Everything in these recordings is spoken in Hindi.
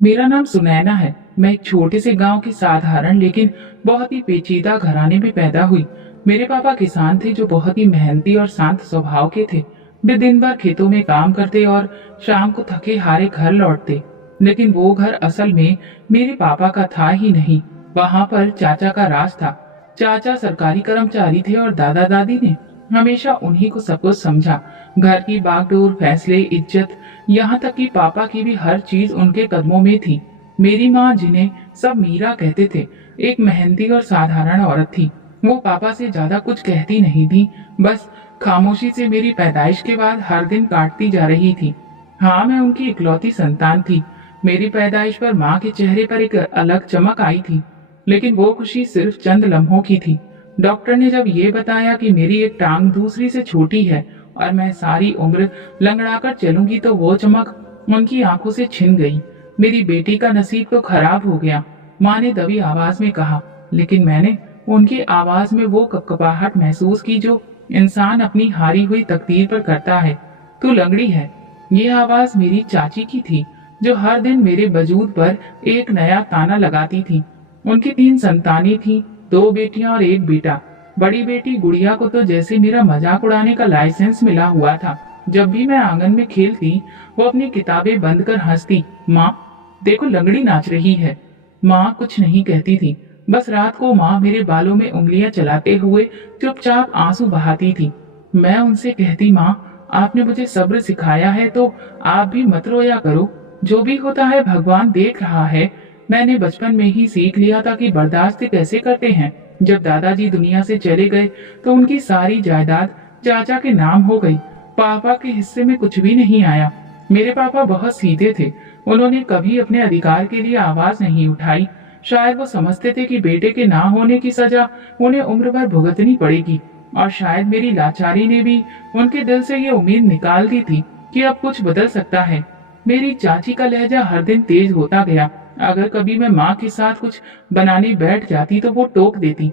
मेरा नाम सुनैना है। मैं एक छोटे से गांव की साधारण लेकिन बहुत ही पेचीदा घराने में पैदा हुई। मेरे पापा किसान थे जो बहुत ही मेहनती और शांत स्वभाव के थे। वे दिन भर खेतों में काम करते और शाम को थके हारे घर लौटते। लेकिन वो घर असल में मेरे पापा का था ही नहीं। वहाँ पर चाचा का राज था। चाचा सरकारी कर्मचारी थे और दादा दादी ने हमेशा उन्हीं को सब कुछ समझा। घर की बागडोर, फैसले, इज्जत, यहाँ तक कि पापा की भी हर चीज उनके कदमों में थी। मेरी माँ, जिन्हें सब मीरा कहते थे, एक मेहनती और साधारण औरत थी। वो पापा से ज्यादा कुछ कहती नहीं थी, बस खामोशी से मेरी पैदाइश के बाद हर दिन काटती जा रही थी। हाँ, मैं उनकी इकलौती संतान थी। मेरी पैदाइश पर माँ के चेहरे पर एक अलग चमक आई थी, लेकिन वो खुशी सिर्फ चंद लम्हों की थी। डॉक्टर ने जब ये बताया कि मेरी एक टांग दूसरी से छोटी है और मैं सारी उम्र लंगड़ाकर चलूंगी, तो वो चमक उनकी आंखों से छिन गई। मेरी बेटी का नसीब तो खराब हो गया, माँ ने दबी आवाज में कहा। लेकिन मैंने उनकी आवाज में वो कपकपाहट महसूस की जो इंसान अपनी हारी हुई तकदीर पर करता है। तू लंगड़ी है। ये आवाज मेरी चाची की थी, जो हर दिन मेरे वजूद पर एक नया ताना लगाती थी। उनकी 3 संतानें थी, 2 बेटियां और 1 बेटा। बड़ी बेटी गुड़िया को तो जैसे मेरा मजाक उड़ाने का लाइसेंस मिला हुआ था। जब भी मैं आंगन में खेलती, वो अपनी किताबें बंद कर हंसती। माँ, देखो लंगड़ी नाच रही है। माँ कुछ नहीं कहती थी, बस रात को माँ मेरे बालों में उंगलियां चलाते हुए चुपचाप आंसू बहाती थी। मैं उनसे कहती, माँ, आपने मुझे सब्र सिखाया है, तो आप भी मत रोया करो। जो भी होता है भगवान देख रहा है। मैंने बचपन में ही सीख लिया था कि बर्दाश्त कैसे करते हैं। जब दादाजी दुनिया से चले गए तो उनकी सारी जायदाद चाचा के नाम हो गई। पापा के हिस्से में कुछ भी नहीं आया। मेरे पापा बहुत सीधे थे। उन्होंने कभी अपने अधिकार के लिए आवाज नहीं उठाई। शायद वो समझते थे कि बेटे के ना होने की सजा उन्हें उम्र भर भुगतनी पड़ेगी। और शायद मेरी लाचारी ने भी उनके दिल से ये उम्मीद निकाल दी थी कि अब कुछ बदल सकता है। मेरी चाची का लहजा हर दिन तेज होता गया। अगर कभी मैं माँ के साथ कुछ बनाने बैठ जाती तो वो टोक देती,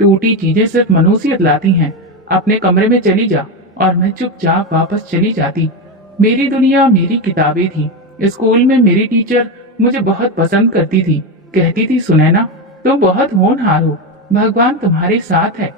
टूटी चीजें सिर्फ मनुष्यत लाती हैं, अपने कमरे में चली जा। और मैं चुपचाप वापस चली जाती। मेरी दुनिया मेरी किताबें थी। स्कूल में मेरी टीचर मुझे बहुत पसंद करती थी। कहती थी, सुनैना, तुम बहुत होनहार हो, भगवान तुम्हारे साथ है।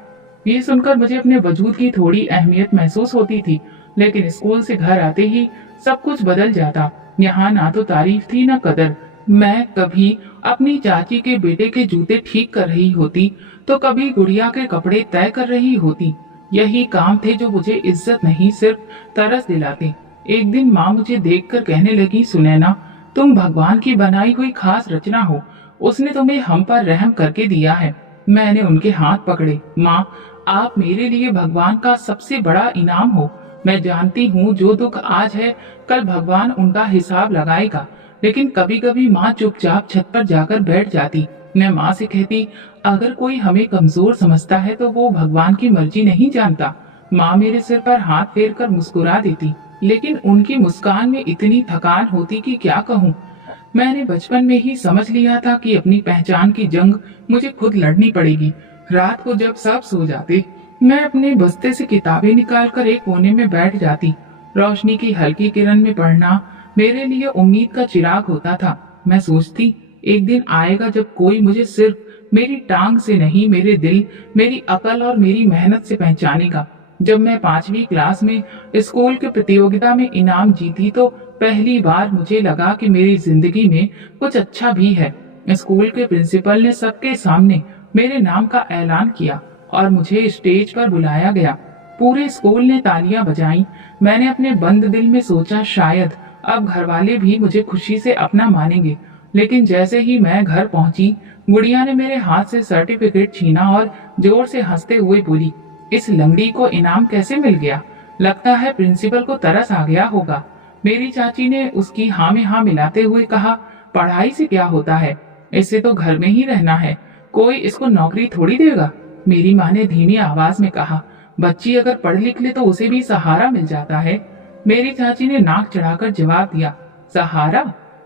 ये सुनकर मुझे अपने वजूद की थोड़ी अहमियत महसूस होती थी। लेकिन स्कूल से घर आते ही सब कुछ बदल जाता। यहाँ ना तो तारीफ थी ना कदर। मैं कभी अपनी चाची के बेटे के जूते ठीक कर रही होती, तो कभी गुड़िया के कपड़े तय कर रही होती। यही काम थे जो मुझे इज्जत नहीं, सिर्फ तरस दिलाते। एक दिन माँ मुझे देखकर कहने लगी, सुनैना, तुम भगवान की बनाई हुई खास रचना हो। उसने तुम्हें हम पर रहम करके दिया है। मैंने उनके हाथ पकड़े। माँ, आप मेरे लिए भगवान का सबसे बड़ा इनाम हो। मैं जानती हूँ जो दुख आज है, कल भगवान उनका हिसाब लगाएगा। लेकिन कभी कभी माँ चुपचाप छत पर जाकर बैठ जाती। मैं माँ से कहती, अगर कोई हमें कमजोर समझता है तो वो भगवान की मर्जी नहीं जानता। माँ मेरे सिर पर हाथ फेर कर मुस्कुरा देती, लेकिन उनकी मुस्कान में इतनी थकान होती कि क्या कहूँ। मैंने बचपन में ही समझ लिया था कि अपनी पहचान की जंग मुझे खुद लड़नी पड़ेगी। रात को जब सब सो जाते, मैं अपने बस्ते से किताबें निकालकर एक कोने में बैठ जाती। रोशनी की हल्की किरण में पढ़ना मेरे लिए उम्मीद का चिराग होता था। मैं सोचती, एक दिन आएगा जब कोई मुझे सिर्फ मेरी टांग से नहीं, मेरे दिल, मेरी अकल और मेरी मेहनत से पहचानेगा। जब मैं 5वीं क्लास में स्कूल के प्रतियोगिता में इनाम जीती तो पहली बार मुझे लगा कि मेरी जिंदगी में कुछ अच्छा भी है। स्कूल के प्रिंसिपल ने सबके सामने मेरे नाम का ऐलान किया और मुझे स्टेज पर बुलाया गया। पूरे स्कूल ने तालियां बजाईं। मैंने अपने बंद दिल में सोचा, शायद अब घर वाले भी मुझे खुशी से अपना मानेंगे। लेकिन जैसे ही मैं घर पहुंची, गुड़िया ने मेरे हाथ से सर्टिफिकेट छीना और जोर से हंसते हुए बोली, इस लंगड़ी को इनाम कैसे मिल गया? लगता है प्रिंसिपल को तरस आ गया होगा। मेरी चाची ने उसकी हाँ में हाँ मिलाते हुए कहा, पढ़ाई से क्या होता है, इससे तो घर में ही रहना है, कोई इसको नौकरी थोड़ी देगा। मेरी माँ ने धीमी आवाज में कहा, बच्ची अगर पढ़ लिख ले तो उसे भी सहारा मिल जाता है। मेरी चाची ने नाक चढ़ाकर जवाब दिया, सहारा?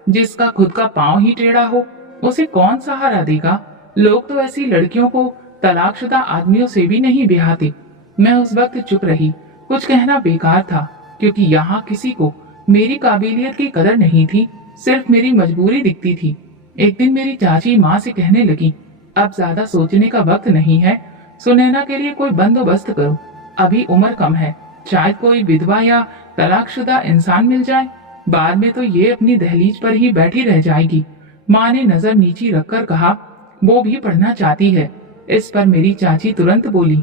जिसका खुद का पांव ही टेढ़ा हो, उसे कौन सहारा देगा? लोग तो ऐसी लड़कियों को तलाकशुदा आदमियों से भी नहीं ब्याहते। मैं उस वक्त चुप रही। कुछ कहना बेकार था, क्योंकि यहाँ किसी को मेरी काबिलियत की कदर नहीं थी। सिर्फ मेरी मजबूरी दिखती थी। एक दिन मेरी चाची माँ से कहने लगी, अब ज्यादा सोचने का वक्त नहीं है, सुनैना के लिए कोई बंदोबस्त करो। अभी उम्र कम है, शायद कोई विधवा या तलाकशुदा इंसान मिल जाए, बाद में तो ये अपनी दहलीज पर ही बैठी रह जाएगी। माँ ने नजर नीची रखकर कहा, वो भी पढ़ना चाहती है। इस पर मेरी चाची तुरंत बोली,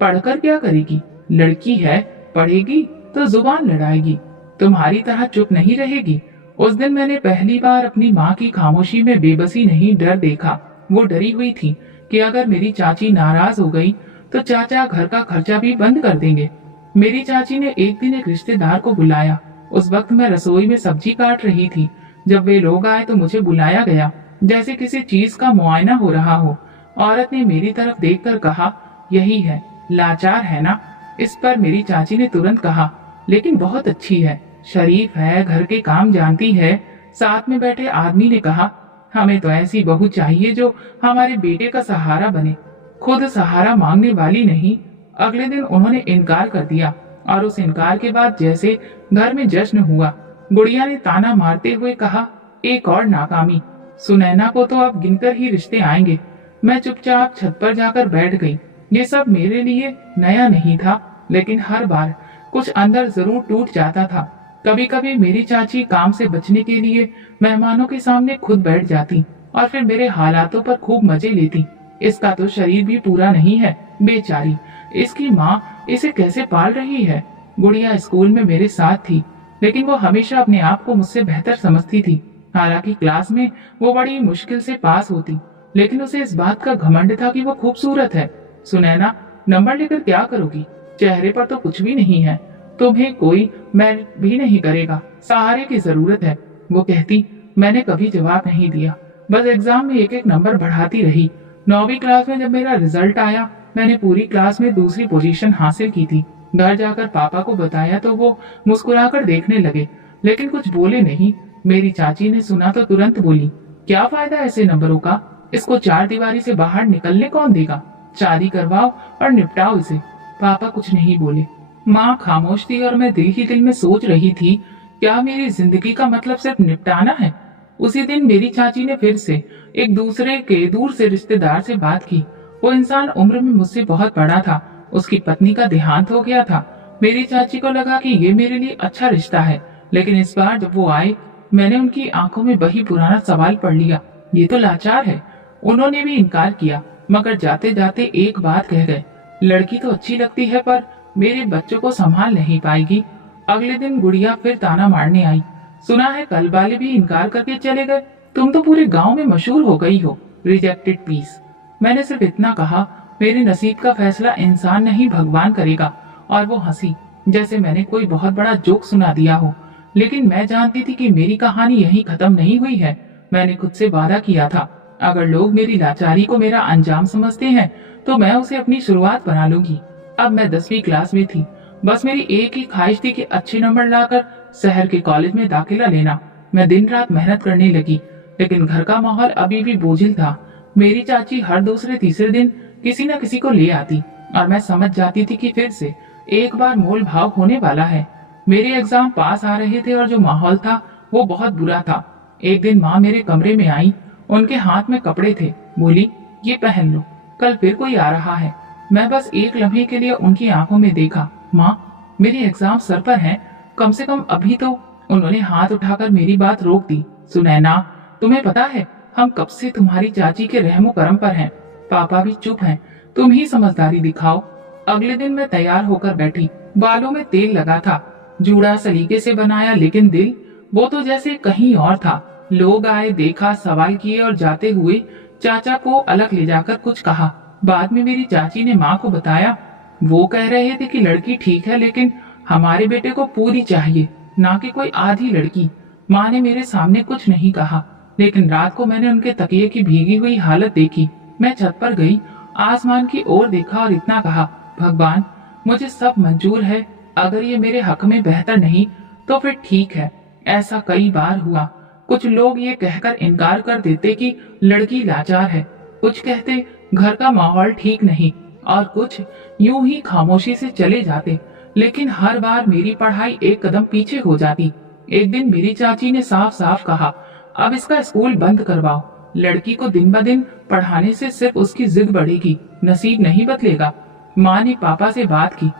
पढ़कर क्या करेगी, लड़की है, पढ़ेगी तो जुबान लड़ाएगी, तुम्हारी तरह चुप नहीं रहेगी। उस दिन मैंने पहली बार अपनी माँ की खामोशी में बेबसी नहीं डर देखा। वो डरी हुई थी कि अगर मेरी चाची नाराज हो गई तो चाचा घर का खर्चा भी बंद कर देंगे। मेरी चाची ने एक दिन एक रिश्तेदार को बुलाया। उस वक्त मैं रसोई में सब्जी काट रही थी। जब वे लोग आए तो मुझे बुलाया गया, जैसे किसी चीज का मुआयना हो रहा हो। औरत ने मेरी तरफ देखकर कहा, यही है, लाचार है ना। इस पर मेरी चाची ने तुरंत कहा, लेकिन बहुत अच्छी है, शरीफ है, घर के काम जानती है। साथ में बैठे आदमी ने कहा, हमें तो ऐसी बहू चाहिए जो हमारे बेटे का सहारा बने, खुद सहारा मांगने वाली नहीं। अगले दिन उन्होंने इनकार कर दिया और उस इनकार के बाद जैसे घर में जश्न हुआ। गुड़िया ने ताना मारते हुए कहा, एक और नाकामी, सुनैना को तो अब गिनकर ही रिश्ते आएंगे। मैं चुपचाप छत पर जाकर बैठ गई। ये सब मेरे लिए नया नहीं था, लेकिन हर बार कुछ अंदर जरूर टूट जाता था। कभी कभी मेरी चाची काम से बचने के लिए मेहमानों के सामने खुद बैठ जाती और फिर मेरे हालातों पर खूब मजे लेती। इसका तो शरीर भी पूरा नहीं है, बेचारी, इसकी माँ इसे कैसे पाल रही है। गुड़िया स्कूल में मेरे साथ थी, लेकिन वो हमेशा अपने आप को मुझसे बेहतर समझती थी। हालांकि क्लास में वो बड़ी मुश्किल से पास होती, लेकिन उसे इस बात का घमंड था कि वो खूबसूरत है। सुनैना, नंबर लेकर क्या करोगी, चेहरे पर तो कुछ भी नहीं है, तुम्हें कोई मैल भी नहीं करेगा, सहारे की जरूरत है, वो कहती। मैंने कभी जवाब नहीं दिया, बस एग्जाम में एक एक नंबर बढ़ाती रही। 9वीं क्लास में जब मेरा रिजल्ट आया, मैंने पूरी क्लास में दूसरी पोजीशन हासिल की थी। घर जाकर पापा को बताया तो वो मुस्कुराकर देखने लगे, लेकिन कुछ बोले नहीं। मेरी चाची ने सुना तो तुरंत बोली, क्या फायदा ऐसे नंबरों का, इसको चार दीवारी से बाहर निकलने कौन देगा, शादी करवाओ और निपटाओ इसे। पापा कुछ नहीं बोले। माँ खामोश थी और मैं दिल ही दिल में सोच रही थी, क्या मेरी जिंदगी का मतलब सिर्फ निपटाना है। उसी दिन मेरी चाची ने फिर से एक दूसरे के दूर से रिश्तेदार से बात की। वो इंसान उम्र में मुझसे बहुत बड़ा था, उसकी पत्नी का देहांत हो गया था। मेरी चाची को लगा कि ये मेरे लिए अच्छा रिश्ता है, लेकिन इस बार जब वो आए, मैंने उनकी आंखों में वही पुराना सवाल पढ़ लिया, ये तो लाचार है। उन्होंने भी इनकार किया, मगर जाते जाते एक बात कह गए, लड़की तो अच्छी लगती है पर मेरे बच्चों को संभाल नहीं पाएगी। अगले दिन गुड़िया फिर ताना मारने आई, सुना है कल वाले भी इनकार करके चले गए, तुम तो पूरे गांव में मशहूर हो गई हो, रिजेक्टेड पीस। मैंने सिर्फ इतना कहा, मेरे नसीब का फैसला इंसान नहीं भगवान करेगा। और वो हंसी, जैसे मैंने कोई बहुत बड़ा जोक सुना दिया हो। लेकिन मैं जानती थी कि मेरी कहानी यहीं खत्म नहीं हुई है। मैंने खुद से वादा किया था, अगर लोग मेरी लाचारी को मेरा अंजाम समझते हैं तो मैं उसे अपनी शुरुआत बना लूंगी। अब मैं 10वीं क्लास में थी, बस मेरी एक ही ख्वाहिश थी कि अच्छे नंबर लाकर शहर के कॉलेज में दाखिला लेना। मैं दिन रात मेहनत करने लगी, लेकिन घर का माहौल अभी भी बोझिल था। मेरी चाची हर दूसरे तीसरे दिन किसी न किसी को ले आती और मैं समझ जाती थी कि फिर से एक बार मोल भाव होने वाला है। मेरे एग्जाम पास आ रहे थे और जो माहौल था वो बहुत बुरा था। एक दिन माँ मेरे कमरे में आई, उनके हाथ में कपड़े थे, बोली, ये पहन लो, कल फिर कोई आ रहा है। मैं बस एक लम्हे के लिए उनकी आंखों में देखा, माँ मेरे एग्जाम सर पर हैं, कम से कम अभी तो। उन्होंने हाथ उठाकर मेरी बात रोक दी, सुनैना तुम्हें पता है हम कब से तुम्हारी चाची के रहमो करम पर हैं। पापा भी चुप हैं, तुम ही समझदारी दिखाओ। अगले दिन मैं तैयार होकर बैठी, बालों में तेल लगा था, जूड़ा सलीके से बनाया, लेकिन दिल वो तो जैसे कहीं और था। लोग आए, देखा, सवाल किए और जाते हुए चाचा को अलग ले जाकर कुछ कहा। बाद में मेरी चाची ने माँ को बताया, वो कह रहे थे कि लड़की ठीक है, लेकिन हमारे बेटे को पूरी चाहिए, ना कि कोई आधी लड़की। माँ ने मेरे सामने कुछ नहीं कहा, लेकिन रात को मैंने उनके तकिए की भीगी हुई हालत देखी। मैं छत पर गई, आसमान की ओर देखा और इतना कहा, भगवान मुझे सब मंजूर है, अगर ये मेरे हक में बेहतर नहीं तो फिर ठीक है। ऐसा कई बार हुआ। कुछ लोग ये कहकर इनकार कर देते कि लड़की लाचार है, कुछ कहते घर का माहौल ठीक नहीं, और कुछ यूं ही खामोशी से चले जाते। लेकिन हर बार मेरी पढ़ाई एक कदम पीछे हो जाती। एक दिन मेरी चाची ने साफ साफ कहा, अब इसका स्कूल बंद करवाओ। लड़की को दिन ब दिन पढ़ाने से सिर्फ उसकी जिद बढ़ेगी, नसीब नहीं बदलेगा। माँ ने पापा से बात की,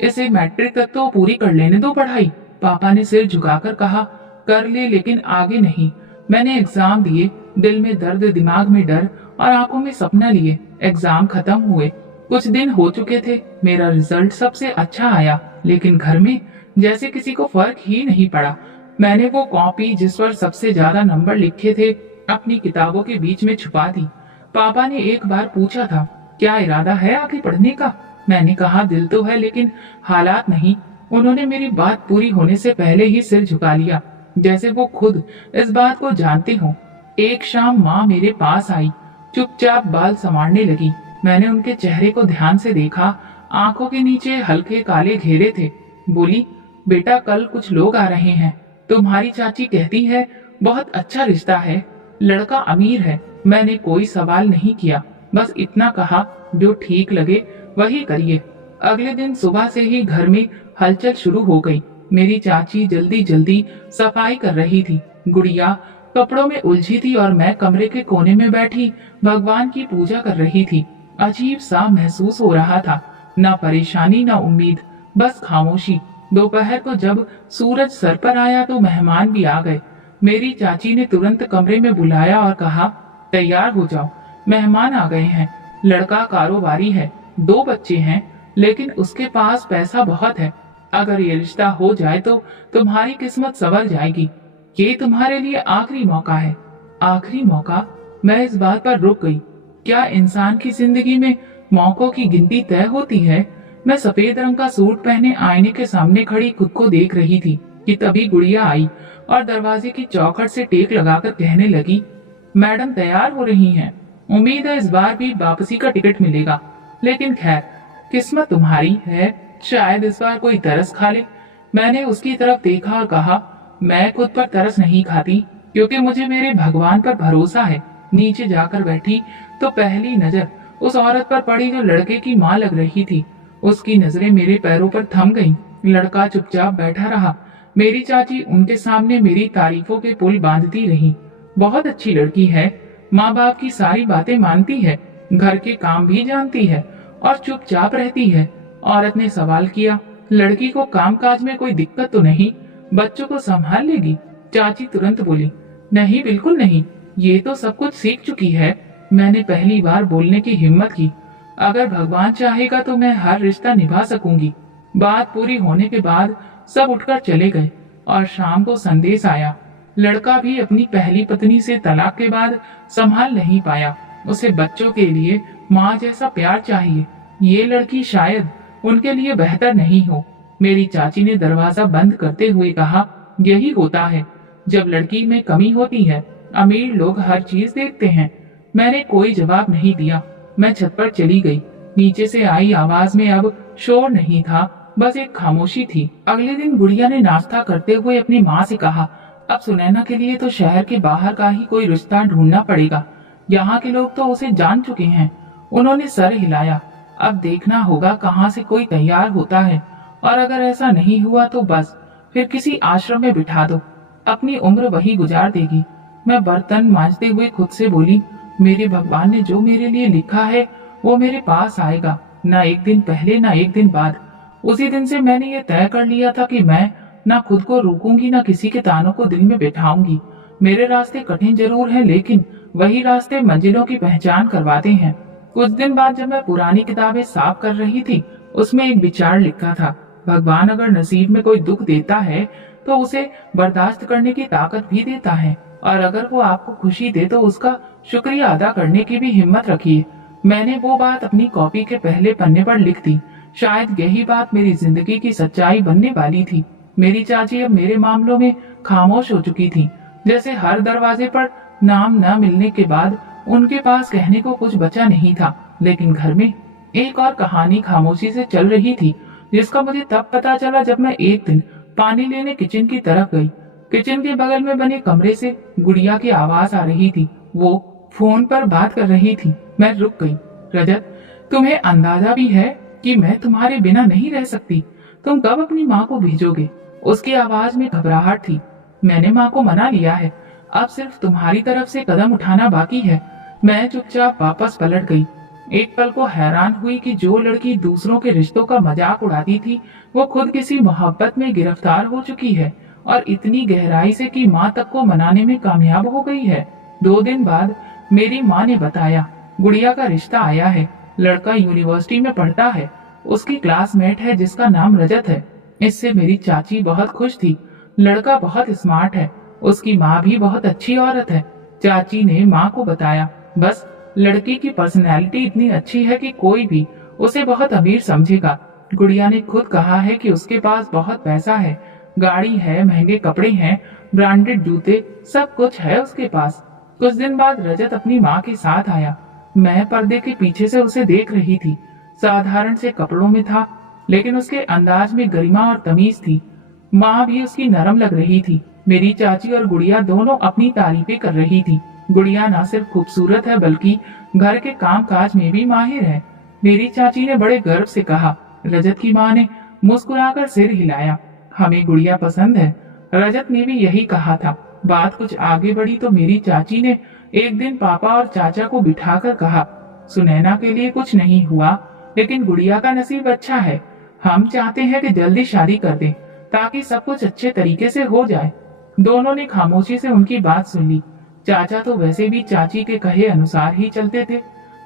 इसे मैट्रिक तक तो पूरी कर लेने दो पढ़ाई। पापा ने सिर झुकाकर कहा, कर ले लेकिन आगे नहीं। मैंने एग्जाम दिए, दिल में दर्द, दिमाग में डर और आंखों में सपना लिए। एग्जाम खत्म हुए, कुछ दिन हो चुके थे, मेरा रिजल्ट सबसे अच्छा आया, लेकिन घर में जैसे किसी को फर्क ही नहीं पड़ा। मैंने वो कॉपी जिस पर सबसे ज्यादा नंबर लिखे थे अपनी किताबों के बीच में छुपा दी। पापा ने एक बार पूछा था, क्या इरादा है आगे पढ़ने का? मैंने कहा, दिल तो है लेकिन हालात नहीं। उन्होंने मेरी बात पूरी होने से पहले ही सिर झुका लिया, जैसे वो खुद इस बात को जानते हो। एक शाम माँ मेरे पास आई, चुपचाप बाल संवारने लगी। मैंने उनके चेहरे को ध्यान से देखा, आंखों के नीचे हल्के काले घेरे थे। बोली, बेटा कल कुछ लोग आ रहे हैं, तुम्हारी चाची कहती है बहुत अच्छा रिश्ता है, लड़का अमीर है। मैंने कोई सवाल नहीं किया, बस इतना कहा, जो ठीक लगे वही करिए। अगले दिन सुबह से ही घर में हलचल शुरू हो गई। मेरी चाची जल्दी जल्दी सफाई कर रही थी, गुड़िया कपड़ों में उलझी थी और मैं कमरे के कोने में बैठी भगवान की पूजा कर रही थी। अजीब सा महसूस हो रहा था, ना परेशानी ना उम्मीद, बस खामोशी। दोपहर को जब सूरज सर पर आया तो मेहमान भी आ गए। मेरी चाची ने तुरंत कमरे में बुलाया और कहा, तैयार हो जाओ, मेहमान आ गए हैं। लड़का कारोबारी है, 2 बच्चे हैं, लेकिन उसके पास पैसा बहुत है। अगर ये रिश्ता हो जाए तो तुम्हारी किस्मत संवर जाएगी। ये तुम्हारे लिए आखिरी मौका है। आखिरी मौका? मैं इस बात पर रुक गई। क्या इंसान की जिंदगी में मौकों की गिनती तय होती है? मैं सफेद रंग का सूट पहने आईने के सामने खड़ी खुद को देख रही थी कि तभी गुड़िया आई और दरवाजे की चौखट से टेक लगाकर कहने लगी, मैडम तैयार हो रही हैं। उम्मीद है इस बार भी वापसी का टिकट मिलेगा, लेकिन खैर किस्मत तुम्हारी है, शायद इस बार कोई तरस खा ले। मैंने उसकी तरफ देखा और कहा, मैं खुद पर तरस नहीं खाती, क्योंकि मुझे मेरे भगवान पर भरोसा है। नीचे जाकर बैठी तो पहली नजर उस औरत पर पड़ी जो लड़के की माँ लग रही थी। उसकी नजरें मेरे पैरों पर थम गईं। लड़का चुपचाप बैठा रहा। मेरी चाची उनके सामने मेरी तारीफों के पुल बांधती रही। बहुत अच्छी लड़की है, माँ बाप की सारी बातें मानती है, घर के काम भी जानती है और चुपचाप रहती है। औरत ने सवाल किया, लड़की को कामकाज में कोई दिक्कत तो नहीं? बच्चों को संभाल लेगी? चाची तुरंत बोली, नहीं बिल्कुल नहीं, ये तो सब कुछ सीख चुकी है। मैंने पहली बार बोलने की हिम्मत की, अगर भगवान चाहेगा तो मैं हर रिश्ता निभा सकूंगी। बात पूरी होने के बाद सब उठकर चले गए और शाम को संदेश आया। लड़का भी अपनी पहली पत्नी से तलाक के बाद संभाल नहीं पाया। उसे बच्चों के लिए माँ जैसा प्यार चाहिए। ये लड़की शायद उनके लिए बेहतर नहीं हो। मेरी चाची ने दरवाजा बंद करते हुए कहा, यही होता है जब लड़की में कमी होती है। अमीर लोग हर चीज देखते हैं। मैंने कोई जवाब नहीं दिया। मैं छत पर चली गई। नीचे से आई आवाज में अब शोर नहीं था, बस एक खामोशी थी। अगले दिन गुड़िया ने नाश्ता करते हुए अपनी माँ से कहा, अब सुनैना के लिए तो शहर के बाहर का ही कोई रिश्ता ढूंढना पड़ेगा। यहाँ के लोग तो उसे जान चुके हैं। उन्होंने सर हिलाया। अब देखना होगा कहाँ से कोई तैयार होता है, और अगर ऐसा नहीं हुआ तो बस फिर किसी आश्रम में बिठा दो, अपनी उम्र वही गुजार देगी। मैं बर्तन मांजते हुए खुद से बोली, मेरे भगवान ने जो मेरे लिए लिखा है वो मेरे पास आएगा, ना एक दिन पहले ना एक दिन बाद। उसी दिन से मैंने ये तय कर लिया था कि मैं ना खुद को रोकूंगी ना किसी के तानों को दिल में बिठाऊंगी। मेरे रास्ते कठिन जरूर हैं, लेकिन वही रास्ते मंजिलों की पहचान करवाते हैं। कुछ दिन बाद जब मैं पुरानी किताबें साफ कर रही थी, उसमें एक विचार लिखा था, भगवान अगर नसीब में कोई दुख देता है तो उसे बर्दाश्त करने की ताकत भी देता है, और अगर वो आपको खुशी दे तो उसका शुक्रिया अदा करने की भी हिम्मत रखिए। मैंने वो बात अपनी कॉपी के पहले पन्ने पर लिख दी। शायद यही बात मेरी जिंदगी की सच्चाई बनने वाली थी। मेरी चाची अब मेरे मामलों में खामोश हो चुकी थी, जैसे हर दरवाजे पर नाम न मिलने के बाद उनके पास कहने को कुछ बचा नहीं था। लेकिन घर में एक और कहानी खामोशी से चल रही थी, जिसका मुझे तब पता चला जब मैं एक दिन पानी लेने किचन की तरफ गई। किचन के बगल में बने कमरे से गुड़िया की आवाज आ रही थी। वो फोन पर बात कर रही थी। मैं रुक गई। रजत, तुम्हें अंदाजा भी है कि मैं तुम्हारे बिना नहीं रह सकती। तुम कब अपनी माँ को भेजोगे? उसकी आवाज में घबराहट थी। मैंने माँ को मना लिया है। अब सिर्फ तुम्हारी तरफ से कदम उठाना बाकी है। मैं चुपचाप वापस पलट गई। एक पल को हैरान हुई कि जो लड़की दूसरों के रिश्तों का मजाक उड़ाती थी, वो खुद किसी मोहब्बत में गिरफ्तार हो चुकी है और इतनी गहराई से कि माँ तक को मनाने में कामयाब हो गई है। 2 दिन बाद मेरी माँ ने बताया, गुड़िया का रिश्ता आया है। लड़का यूनिवर्सिटी में पढ़ता है। उसकी क्लासमेट है जिसका नाम रजत है। इससे मेरी चाची बहुत खुश थी। लड़का बहुत स्मार्ट है। उसकी माँ भी बहुत अच्छी औरत है। चाची ने माँ को बताया, बस लड़की की पर्सनैलिटी इतनी अच्छी है कि कोई भी उसे बहुत अमीर समझेगा। गुड़िया ने खुद कहा है कि उसके पास बहुत पैसा है, गाड़ी है, महंगे कपड़े हैं, ब्रांडेड जूते, सब कुछ है उसके पास। कुछ दिन बाद रजत अपनी माँ के साथ आया। मैं पर्दे के पीछे से उसे देख रही थी। साधारण से कपड़ों में था, लेकिन उसके अंदाज में गरिमा और तमीज थी। माँ भी उसकी नरम लग रही थी। मेरी चाची और गुड़िया दोनों अपनी तारीफें कर रही थी। गुड़िया न सिर्फ खूबसूरत है बल्कि घर के काम काज में भी माहिर है। मेरी चाची ने बड़े गर्व से कहा। रजत की माँ ने मुस्कुराकर सिर हिलाया। हमें गुड़िया पसंद है। रजत ने भी यही कहा था। बात कुछ आगे बढ़ी तो मेरी चाची ने एक दिन पापा और चाचा को बिठाकर कहा, सुनैना के लिए कुछ नहीं हुआ, लेकिन गुड़िया का नसीब अच्छा है। हम चाहते हैं कि जल्दी शादी कर दें ताकि सब कुछ अच्छे तरीके से हो जाए। दोनों ने खामोशी से उनकी बात सुन ली। चाचा तो वैसे भी चाची के कहे अनुसार ही चलते थे।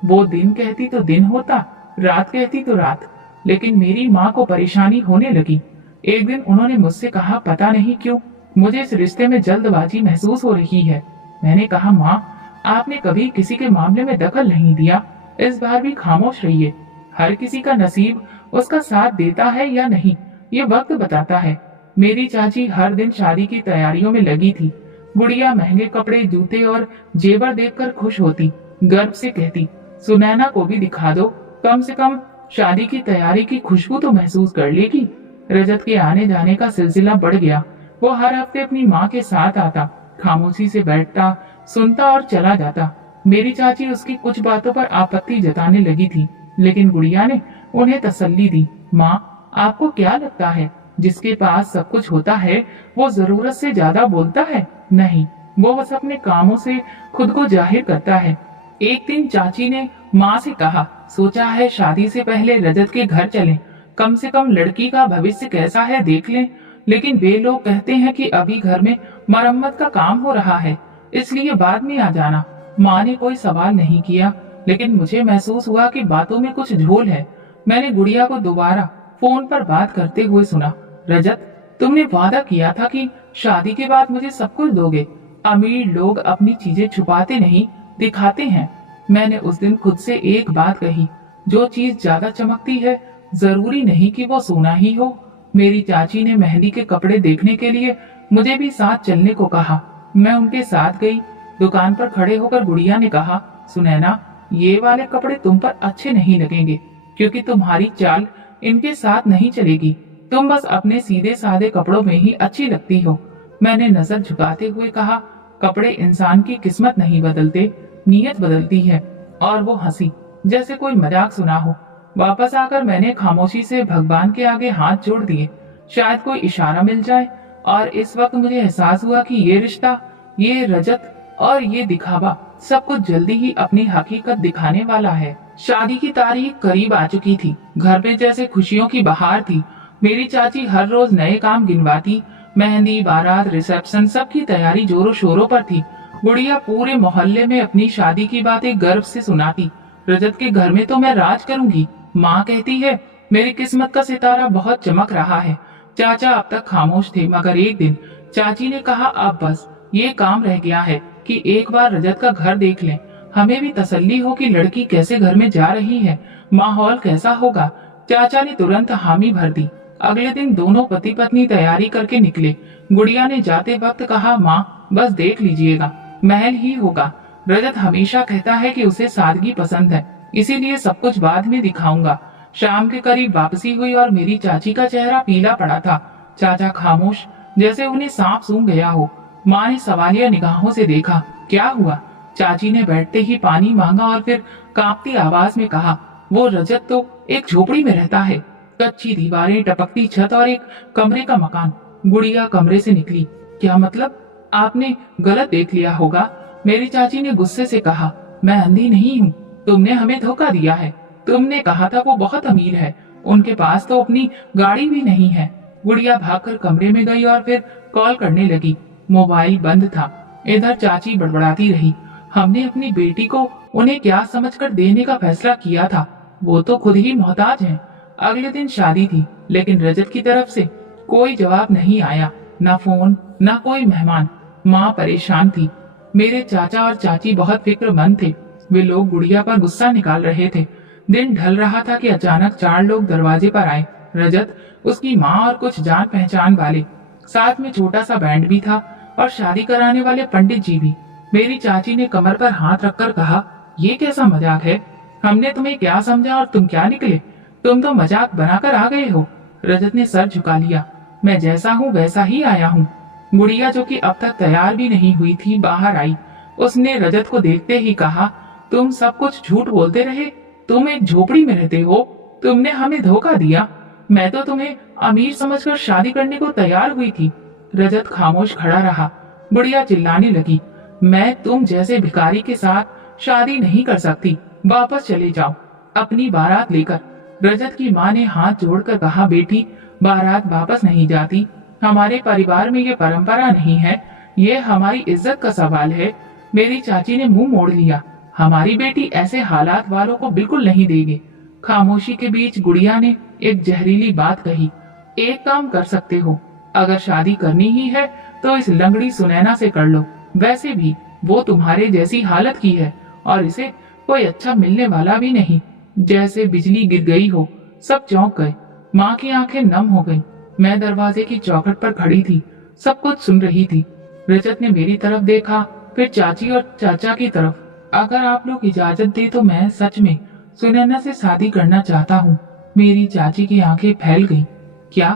वो दिन कहती तो दिन होता, रात कहती तो रात। लेकिन मेरी माँ को परेशानी होने लगी। एक दिन उन्होंने मुझसे कहा, पता नहीं क्यों मुझे इस रिश्ते में जल्दबाजी महसूस हो रही है। मैंने कहा, माँ आपने कभी किसी के मामले में दखल नहीं दिया, इस बार भी खामोश रहिए। हर किसी का नसीब उसका साथ देता है या नहीं, ये वक्त बताता है। मेरी चाची हर दिन शादी की तैयारियों में लगी थी। गुड़िया महंगे कपड़े, जूते और जेवर देखकर खुश होती, गर्व से कहती, सुनैना को भी दिखा दो, कम से कम शादी की तैयारी की खुशबू तो महसूस कर लेगी। रजत के आने जाने का सिलसिला बढ़ गया। वो हर हफ्ते अपनी माँ के साथ आता, खामोशी से बैठता, सुनता और चला जाता। मेरी चाची उसकी कुछ बातों पर आपत्ति जताने लगी थी, लेकिन गुड़िया ने उन्हें तसल्ली दी। माँ आपको क्या लगता है, जिसके पास सब कुछ होता है वो जरूरत से ज्यादा बोलता है? नहीं, वो बस अपने कामों से खुद को जाहिर करता है। एक दिन चाची ने माँ से कहा, सोचा है शादी से पहले रजत के घर चलें, कम से कम लड़की का भविष्य कैसा है देख लें। लेकिन वे लोग कहते हैं कि अभी घर में मरम्मत का काम हो रहा है, इसलिए बाद में आ जाना। माँ ने कोई सवाल नहीं किया, लेकिन मुझे महसूस हुआ कि बातों में कुछ झोल है। मैंने गुड़िया को दोबारा फोन पर बात करते हुए सुना, रजत तुमने वादा किया था कि शादी के बाद मुझे सब कुछ दोगे। अमीर लोग अपनी चीजें छुपाते नहीं, दिखाते हैं। मैंने उस दिन खुद से एक बात कही, जो चीज ज्यादा चमकती है जरूरी नहीं कि वो सोना ही हो। मेरी चाची ने मेहंदी के कपड़े देखने के लिए मुझे भी साथ चलने को कहा। मैं उनके साथ गई। दुकान पर खड़े होकर गुड़िया ने कहा, सुनैना ये वाले कपड़े तुम पर अच्छे नहीं लगेंगे, क्योंकि तुम्हारी चाल इनके साथ नहीं चलेगी। तुम बस अपने सीधे साधे कपड़ों में ही अच्छी लगती हो। मैंने नजर झुकाते हुए कहा, कपड़े इंसान की किस्मत नहीं बदलते, नीयत बदलती है। और वो हंसी, जैसे कोई मजाक सुना हो। वापस आकर मैंने खामोशी से भगवान के आगे हाथ जोड़ दिए, शायद कोई इशारा मिल जाए। और इस वक्त मुझे एहसास हुआ कि ये रिश्ता, ये रजत और ये दिखावा सब कुछ जल्दी ही अपनी हकीकत दिखाने वाला है। शादी की तारीख करीब आ चुकी थी। घर में जैसे खुशियों की बहार थी। मेरी चाची हर रोज नए काम गिनवाती। मेहंदी, बारात, रिसेप्शन, सबकी तैयारी जोरों शोरों पर थी। गुड़िया पूरे मोहल्ले में अपनी शादी की बातें गर्व से सुनाती। रजत के घर में तो मैं राज करूंगी। माँ कहती है मेरी किस्मत का सितारा बहुत चमक रहा है। चाचा अब तक खामोश थे, मगर एक दिन चाची ने कहा, अब बस ये काम रह गया है कि एक बार रजत का घर देख लें। हमें भी तसल्ली हो कि लड़की कैसे घर में जा रही है, माहौल कैसा होगा। चाचा ने तुरंत हामी भर दी। अगले दिन दोनों पति पत्नी तैयारी करके निकले। गुड़िया ने जाते वक्त कहा, माँ बस देख लीजिएगा, महल ही होगा। रजत हमेशा कहता है कि उसे सादगी पसंद है, इसीलिए सब कुछ बाद में दिखाऊंगा। शाम के करीब वापसी हुई और मेरी चाची का चेहरा पीला पड़ा था। चाचा खामोश, जैसे उन्हें सांप सूंघ गया हो। माँ ने सवालिया निगाहों से देखा, क्या हुआ? चाची ने बैठते ही पानी मांगा और फिर कांपती आवाज में कहा, वो रजत तो एक झोपड़ी में रहता है, कच्ची दीवारें, टपकती छत और एक कमरे का मकान। गुड़िया कमरे से निकली। क्या मतलब? आपने गलत देख लिया होगा। मेरी चाची ने गुस्से से कहा, मैं अंधी नहीं हूँ, तुमने हमें धोखा दिया है। तुमने कहा था वो बहुत अमीर है, उनके पास तो अपनी गाड़ी भी नहीं है। गुड़िया भागकर कमरे में गई और फिर कॉल करने लगी। मोबाइल बंद था। इधर चाची बड़बड़ाती रही, हमने अपनी बेटी को उन्हें क्या समझकर देने का फैसला किया था, वो तो खुद ही मोहताज हैं। अगले दिन शादी थी, लेकिन रजत की तरफ से कोई जवाब नहीं आया, ना फोन ना कोई मेहमान। माँ परेशान थी। मेरे चाचा और चाची बहुत फिक्रमंद थे। वे लोग गुड़िया पर गुस्सा निकाल रहे थे। दिन ढल रहा था कि अचानक 4 लोग दरवाजे पर आए। रजत, उसकी माँ और कुछ जान पहचान वाले। साथ में छोटा सा बैंड भी था और शादी कराने वाले पंडित जी भी। मेरी चाची ने कमर पर हाथ रखकर कहा, ये कैसा मजाक है? हमने तुम्हें क्या समझा और तुम क्या निकले? तुम तो मजाक बनाकर आ गए हो। रजत ने सर झुका लिया। मैं जैसा हूँ वैसा ही आया हूँ। गुड़िया, जो कि अब तक तैयार भी नहीं हुई थी, बाहर आई। उसने रजत को देखते ही कहा, तुम सब कुछ झूठ बोलते रहे। तुम एक झोपड़ी में रहते हो। तुमने हमें धोखा दिया। मैं तो तुम्हें अमीर समझकर शादी करने को तैयार हुई थी। रजत खामोश खड़ा रहा। गुड़िया चिल्लाने लगी, मैं तुम जैसे भिखारी के साथ शादी नहीं कर सकती। वापस चले जाओ अपनी बारात लेकर। रजत की माँ ने हाथ जोड़कर कहा, बेटी, बारात वापस नहीं जाती। हमारे परिवार में ये परंपरा नहीं है। ये हमारी इज्जत का सवाल है। मेरी चाची ने मुंह मोड़ लिया। हमारी बेटी ऐसे हालात वालों को बिल्कुल नहीं देगी। खामोशी के बीच गुड़िया ने एक जहरीली बात कही, एक काम कर सकते हो, अगर शादी करनी ही है तो इस लंगड़ी सुनैना से कर लो। वैसे भी वो तुम्हारे जैसी हालत की है और इसे कोई अच्छा मिलने वाला भी नहीं। जैसे बिजली गिर गई हो। सब चौंक गए। माँ की आंखें नम हो गईं। मैं दरवाजे की चौखट पर खड़ी थी, सब कुछ सुन रही थी। रजत ने मेरी तरफ देखा, फिर चाची और चाचा की तरफ। अगर आप लोग इजाजत दे तो मैं सच में सुनैना से शादी करना चाहता हूँ। मेरी चाची की आंखें फैल गईं। क्या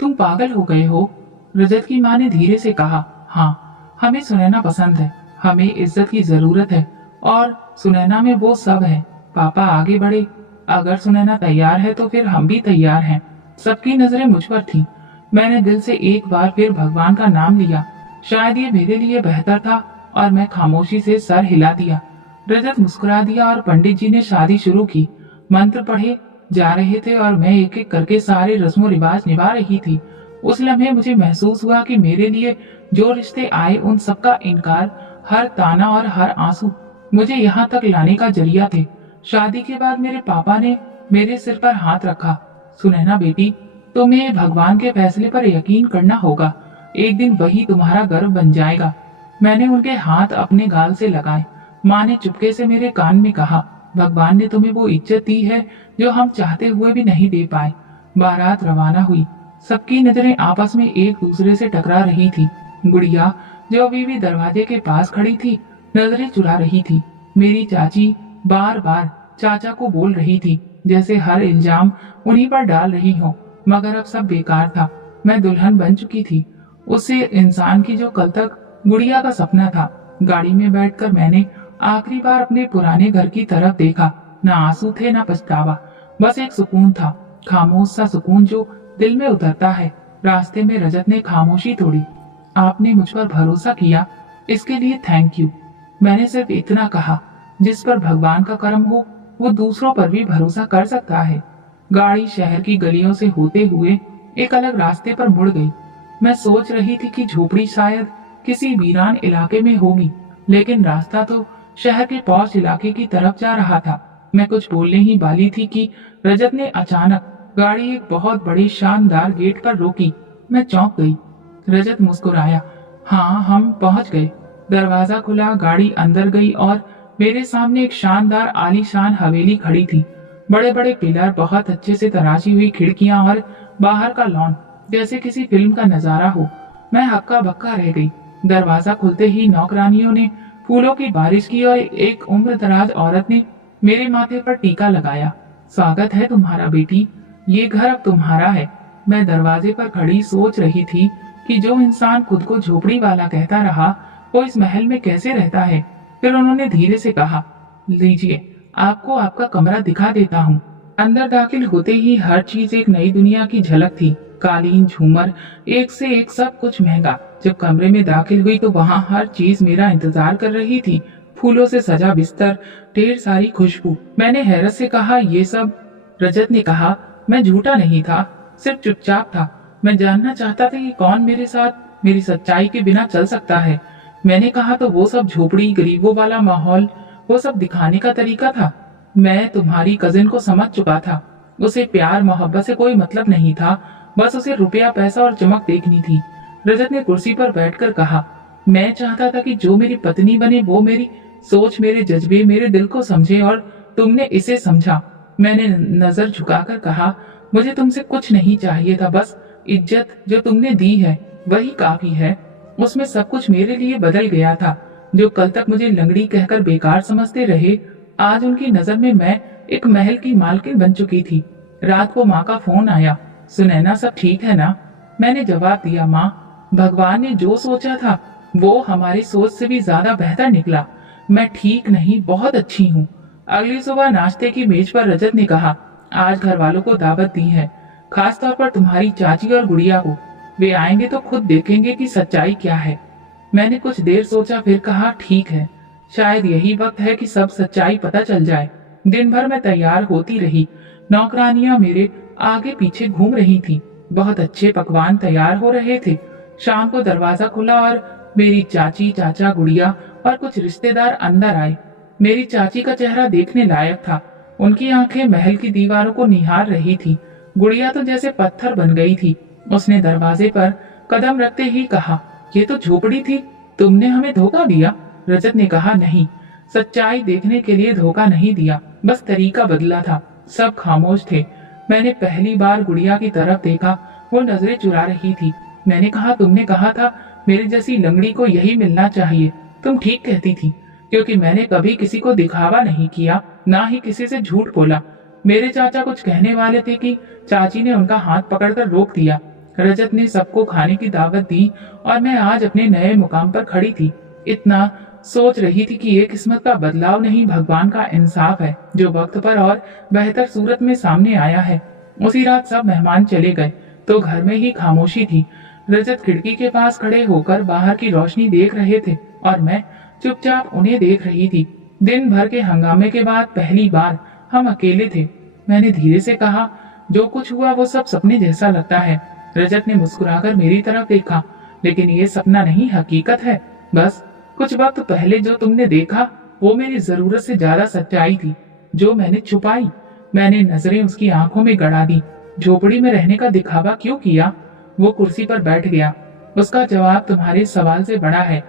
तुम पागल हो गए हो? रजत की माँ ने धीरे से कहा, हाँ, हमें सुनैना पसंद है। हमें इज्जत की जरूरत है और सुनैना में वो सब है। पापा आगे बढ़े। अगर सुनैना तैयार है तो फिर हम भी तैयार हैं। सबकी नजरें मुझ पर थी। मैंने दिल से एक बार फिर भगवान का नाम लिया। शायद ये मेरे लिए बेहतर था और मैं खामोशी से सर हिला दिया। रजत मुस्कुरा दिया और पंडित जी ने शादी शुरू की। मंत्र पढ़े जा रहे थे और मैं एक एक करके सारे रस्मों रिवाज निभा रही थी। उस लम्हे मुझे महसूस हुआ कि मेरे लिए जो रिश्ते आए उन सबका इनकार, हर ताना और हर आंसू मुझे यहाँ तक लाने का जरिया थे। शादी के बाद मेरे पापा ने मेरे सिर पर हाथ रखा। सुनैना बेटी, तुम्हें भगवान के फैसले पर यकीन करना होगा। एक दिन वही तुम्हारा गर्व बन जाएगा। मैंने उनके हाथ अपने गाल से लगाए। माँ ने चुपके से मेरे कान में कहा, भगवान ने तुम्हें वो इज्जत दी है जो हम चाहते हुए भी नहीं दे पाए। बारात रवाना हुई। सबकी नजरें आपस में एक दूसरे से टकरा रही थी। गुड़िया, जो अभी भी दरवाजे के पास खड़ी थी, नजरें चुरा रही थी। मेरी चाची बार बार चाचा को बोल रही थी, जैसे हर इल्जाम उन्हीं पर डाल रही हो। मगर अब सब बेकार था। मैं दुल्हन बन चुकी थी, उससे इंसान की जो कल तक गुड़िया का सपना था। गाड़ी में बैठकर मैंने आखिरी बार अपने पुराने घर की तरफ देखा। न आंसू थे न पछतावा, बस एक सुकून था, खामोश सा सुकून जो दिल में उतरता है। रास्ते में रजत ने खामोशी तोड़ी। आपने मुझ पर भरोसा किया, इसके लिए थैंक यू। मैंने सिर्फ इतना कहा, जिस पर भगवान का करम हो वो दूसरों पर भी भरोसा कर सकता है। गाड़ी शहर की गलियों से होते हुए एक अलग रास्ते पर मुड़ गई। मैं सोच रही थी कि झोपड़ी शायद किसी वीरान इलाके में होगी, लेकिन रास्ता तो शहर के पॉश इलाके की तरफ जा रहा था। मैं कुछ बोलने ही वाली थी कि रजत ने अचानक गाड़ी एक बहुत बड़े शानदार गेट पर रोकी। मैं चौंक गई। रजत मुस्कुराया, हाँ, हम पहुंच गए। दरवाजा खुला, गाड़ी अंदर गई और मेरे सामने एक शानदार आलीशान हवेली खड़ी थी। बड़े बड़े पिलर, बहुत अच्छे से तराशी हुई खिड़कियां और बाहर का लॉन जैसे किसी फिल्म का नजारा हो। मैं हक्का बक्का रह गई। दरवाजा खुलते ही नौकरानियों ने फूलों की बारिश की और एक उम्रदराज औरत ने मेरे माथे पर टीका लगाया। स्वागत है तुम्हारा बेटी, ये घर अब तुम्हारा है। मैं दरवाजे पर खड़ी सोच रही थी कि जो इंसान खुद को झोपड़ी वाला कहता रहा, वो इस महल में कैसे रहता है। फिर उन्होंने धीरे से कहा, लीजिए, आपको आपका कमरा दिखा देता हूँ। अंदर दाखिल होते ही हर चीज एक नई दुनिया की झलक थी। कालीन, झूमर, एक से एक सब कुछ महंगा। जब कमरे में दाखिल हुई तो वहाँ हर चीज मेरा इंतजार कर रही थी। फूलों से सजा बिस्तर, ढेर सारी खुशबू। मैंने हैरत से कहा, ये सब? रजत ने कहा, मैं झूठा नहीं था, सिर्फ चुपचाप था। मैं जानना चाहता था कि कौन मेरे साथ मेरी सच्चाई के बिना चल सकता है। मैंने कहा, तो वो सब झोपड़ी, गरीबों वाला माहौल, वो सब दिखाने का तरीका था। मैं तुम्हारी कजिन को समझ चुका था। उसे प्यार मोहब्बत से कोई मतलब नहीं था, बस उसे रुपया, पैसा और चमक देखनी थी। रजत ने कुर्सी पर बैठकर कहा, मैं चाहता था कि जो मेरी पत्नी बने वो मेरी सोच, मेरे जज्बे, मेरे दिल को समझे, और तुमने इसे समझा। मैंने नजर झुकाकर कहा, मुझे तुमसे कुछ नहीं चाहिए था, बस इज्जत जो तुमने दी है वही काफी है। उसमें सब कुछ मेरे लिए बदल गया था। जो कल तक मुझे लंगड़ी कहकर बेकार समझते रहे, आज उनकी नजर में मैं एक महल की मालकिन बन चुकी थी। रात को माँ का फोन आया, सुनैना सब ठीक है ना? मैंने जवाब दिया, माँ, भगवान ने जो सोचा था वो हमारी सोच से भी ज्यादा बेहतर निकला। मैं ठीक नहीं, बहुत अच्छी हूँ। अगली सुबह नाश्ते की मेज पर रजत ने कहा, आज घर वालों को दावत दी है, खास तौर पर तुम्हारी चाची और गुड़िया को। वे आएंगे तो खुद देखेंगे कि सच्चाई क्या है। मैंने कुछ देर सोचा, फिर कहा, ठीक है, शायद यही वक्त है कि सब सच्चाई पता चल जाए। दिन भर मैं तैयार होती रही। नौकरानियां मेरे आगे पीछे घूम रही थी। बहुत अच्छे पकवान तैयार हो रहे थे। शाम को दरवाजा खुला और मेरी चाची, चाचा, गुड़िया और कुछ रिश्तेदार अंदर आए। मेरी चाची का चेहरा देखने लायक था। उनकी आंखें महल की दीवारों को निहार रही थी। गुड़िया तो जैसे पत्थर बन गई थी। उसने दरवाजे पर कदम रखते ही कहा, ये तो झोपड़ी थी, तुमने हमें धोखा दिया। रजत ने कहा, नहीं, सच्चाई देखने के लिए धोखा नहीं दिया, बस तरीका बदला था। सब खामोश थे। मैंने पहली बार गुड़िया की तरफ देखा, वो नजरें चुरा रही थी। मैंने कहा, तुमने कहा था मेरे जैसी लंगड़ी को यही मिलना चाहिए। तुम ठीक कहती थी, क्योंकि मैंने कभी किसी को दिखावा नहीं किया, ना ही किसी से झूठ बोला। मेरे चाचा कुछ कहने वाले थे कि चाची ने उनका हाथ पकड़कर रोक दिया। रजत ने सबको खाने की दावत दी और मैं आज अपने नए मुकाम पर खड़ी थी। इतना सोच रही थी कि ये किस्मत का बदलाव नहीं, भगवान का इंसाफ है जो वक्त पर और बेहतर सूरत में सामने आया है। उसी रात सब मेहमान चले गए तो घर में ही खामोशी थी। रजत खिड़की के पास खड़े होकर बाहर की रोशनी देख रहे थे और मैं चुपचाप उन्हें देख रही थी। दिन भर के हंगामे के बाद पहली बार हम अकेले थे। मैंने धीरे से कहा, जो कुछ हुआ वो सब सपने जैसा लगता है। रजत ने मुस्कुराकर मेरी तरफ देखा, लेकिन ये सपना नहीं, हकीकत है। बस कुछ वक्त पहले जो तुमने देखा वो मेरी जरूरत से ज्यादा सच्चाई थी, जो मैंने छुपाई। मैंने नजरें उसकी आंखों में गड़ा दी। झोपड़ी में रहने का दिखावा क्यों किया? वो कुर्सी पर बैठ गया। उसका जवाब तुम्हारे सवाल से बड़ा है।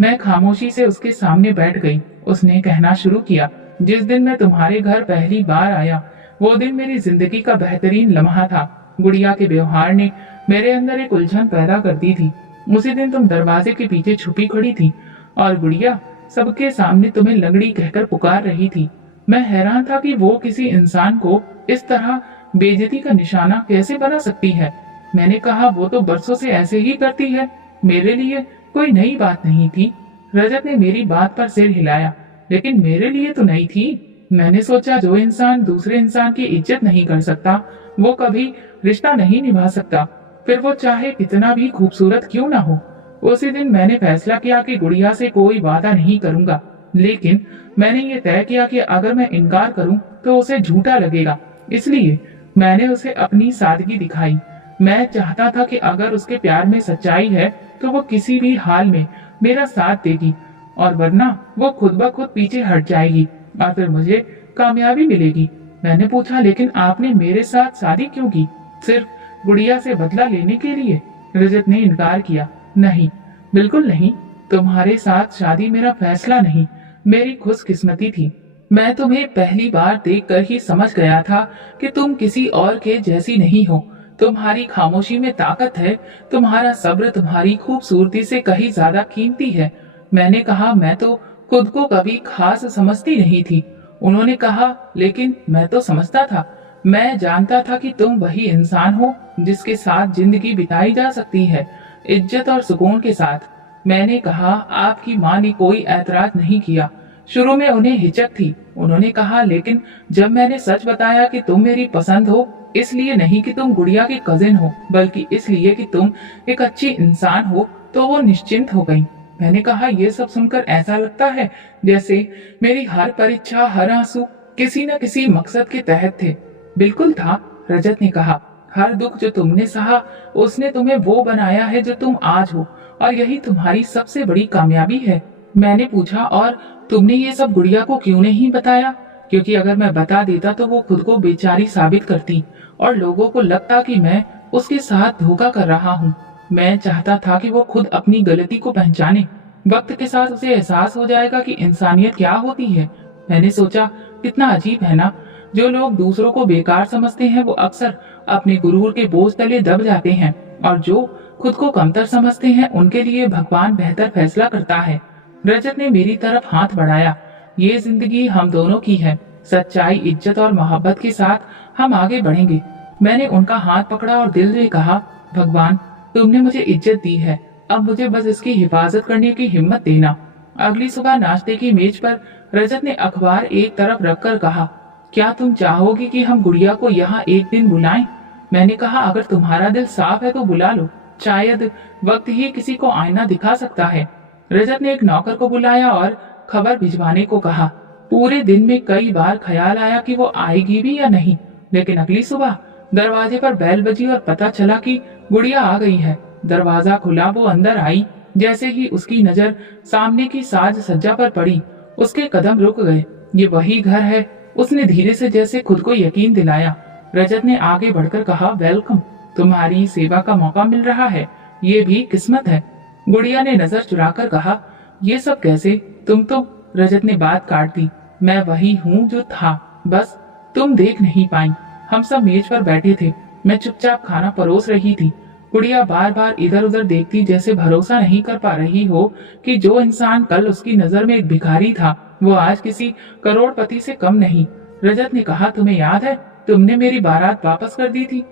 मैं खामोशी से उसके सामने बैठ गई। उसने कहना शुरू किया, जिस दिन मैं तुम्हारे घर पहली बार आया वो दिन मेरी जिंदगी का बेहतरीन लम्हा था। गुड़िया के व्यवहार ने मेरे अंदर एक उलझन पैदा कर दी थी। उसी दिन तुम दरवाजे के पीछे छुपी खड़ी थी और गुड़िया सबके सामने तुम्हें लंगड़ी कहकर पुकार रही थी। मैं हैरान था कि वो किसी इंसान को इस तरह बेइज्जती का निशाना कैसे बना सकती है। मैंने कहा, वो तो बरसों से ऐसे ही करती है, मेरे लिए कोई नई बात नहीं थी। रजत ने मेरी बात पर सिर हिलाया, लेकिन मेरे लिए तो नई थी। मैंने सोचा, जो इंसान दूसरे इंसान की इज्जत नहीं कर सकता वो कभी रिश्ता नहीं निभा सकता, फिर वो चाहे कितना भी खूबसूरत क्यों ना हो। उसी दिन मैंने फैसला किया कि गुड़िया से कोई वादा नहीं करूंगा, लेकिन मैंने ये तय किया कि अगर मैं इनकार करूं तो उसे झूठा लगेगा। इसलिए मैंने उसे अपनी सादगी दिखाई। मैं चाहता था कि अगर उसके प्यार में सच्चाई है तो वो किसी भी हाल में मेरा साथ देगी, और वरना वो खुद ब खुद पीछे हट जाएगी और फिर मुझे कामयाबी मिलेगी। मैंने पूछा, लेकिन आपने मेरे साथ शादी क्यों की? सिर्फ गुड़िया से बदला लेने के लिए? रजत ने इनकार किया, नहीं, बिल्कुल नहीं। तुम्हारे साथ शादी मेरा फैसला नहीं, मेरी खुशकिस्मती थी। मैं तुम्हें पहली बार देखकर ही समझ गया था कि तुम किसी और के जैसी नहीं हो। तुम्हारी खामोशी में ताकत है, तुम्हारा सब्र तुम्हारी खूबसूरती से कहीं ज्यादा कीमती है। मैंने कहा, मैं तो खुद को कभी खास समझती नहीं थी। उन्होंने कहा, लेकिन मैं तो समझता था। मैं जानता था कि तुम वही इंसान हो जिसके साथ जिंदगी बिताई जा सकती है, इज्जत और सुकून के साथ। मैंने कहा, आपकी माँ ने कोई ऐतराज नहीं किया। शुरू में उन्हें हिचक थी। उन्होंने कहा, लेकिन जब मैंने सच बताया कि तुम मेरी पसंद हो इसलिए नहीं कि तुम गुड़िया के कजिन हो, बल्कि इसलिए कि तुम एक अच्छी इंसान हो। तो वो निश्चिंत हो गई। मैंने कहा, ये सब सुनकर ऐसा लगता है जैसे मेरी हर परीक्षा, हर आंसू किसी न किसी मकसद के तहत थे। बिल्कुल था, रजत ने कहा। हर दुख जो तुमने सहा, उसने तुम्हें वो बनाया है जो तुम आज हो, और यही तुम्हारी सबसे बड़ी कामयाबी है। मैंने पूछा, और तुमने ये सब गुड़िया को क्यों नहीं बताया? क्योंकि अगर मैं बता देता तो वो खुद को बेचारी साबित करती और लोगों को लगता कि मैं उसके साथ धोखा कर रहा हूँ। मैं चाहता था कि वो खुद अपनी गलती को पहचाने। वक्त के साथ उसे एहसास हो जाएगा कि इंसानियत क्या होती है। मैंने सोचा, कितना अजीब है ना, जो लोग दूसरों को बेकार समझते हैं वो अक्सर अपने गुरूर के बोझ तले दब जाते हैं, और जो खुद को कमतर समझते हैं उनके लिए भगवान बेहतर फैसला करता है। रजत ने मेरी तरफ हाथ बढ़ाया। ये जिंदगी हम दोनों की है। सच्चाई, इज्जत और मोहब्बत के साथ हम आगे बढ़ेंगे। मैंने उनका हाथ पकड़ा और दिल से कहा, भगवान, तुमने मुझे इज्जत दी है, अब मुझे बस इसकी हिफाजत करने की हिम्मत देना। अगली सुबह नाश्ते की मेज पर रजत ने अखबार एक तरफ रखकर कहा, क्या तुम चाहोगी कि हम गुड़िया को यहाँ एक दिन बुलाएं? मैंने कहा, अगर तुम्हारा दिल साफ है तो बुला लो, शायद वक्त ही किसी को आईना दिखा सकता है। रजत ने एक नौकर को बुलाया और खबर भिजवाने को कहा। पूरे दिन में कई बार ख्याल आया कि वो आएगी भी या नहीं, लेकिन अगली सुबह दरवाजे पर बैल बजी और पता चला कि गुड़िया आ गई है। दरवाजा खुला, वो अंदर आई। जैसे ही उसकी नजर सामने की साज सज्जा पर पड़ी, उसके कदम रुक गए। ये वही घर है, उसने धीरे से जैसे खुद को यकीन दिलाया। रजत ने आगे बढ़कर कहा, वेलकम, तुम्हारी सेवा का मौका मिल रहा है, ये भी किस्मत है। गुड़िया ने नजर चुराकर कहा, ये सब कैसे? तुम तो। रजत ने बात काट दी, मैं वही हूँ जो था, बस तुम देख नहीं पाई। हम सब मेज पर बैठे थे, मैं चुपचाप खाना परोस रही थी। गुड़िया बार बार इधर उधर देखती, जैसे भरोसा नहीं कर पा रही हो कि जो इंसान कल उसकी नजर में एक भिखारी था, वो आज किसी करोड़पति से कम नहीं। रजत ने कहा, तुम्हें याद है, तुमने मेरी बारात वापस कर दी थी।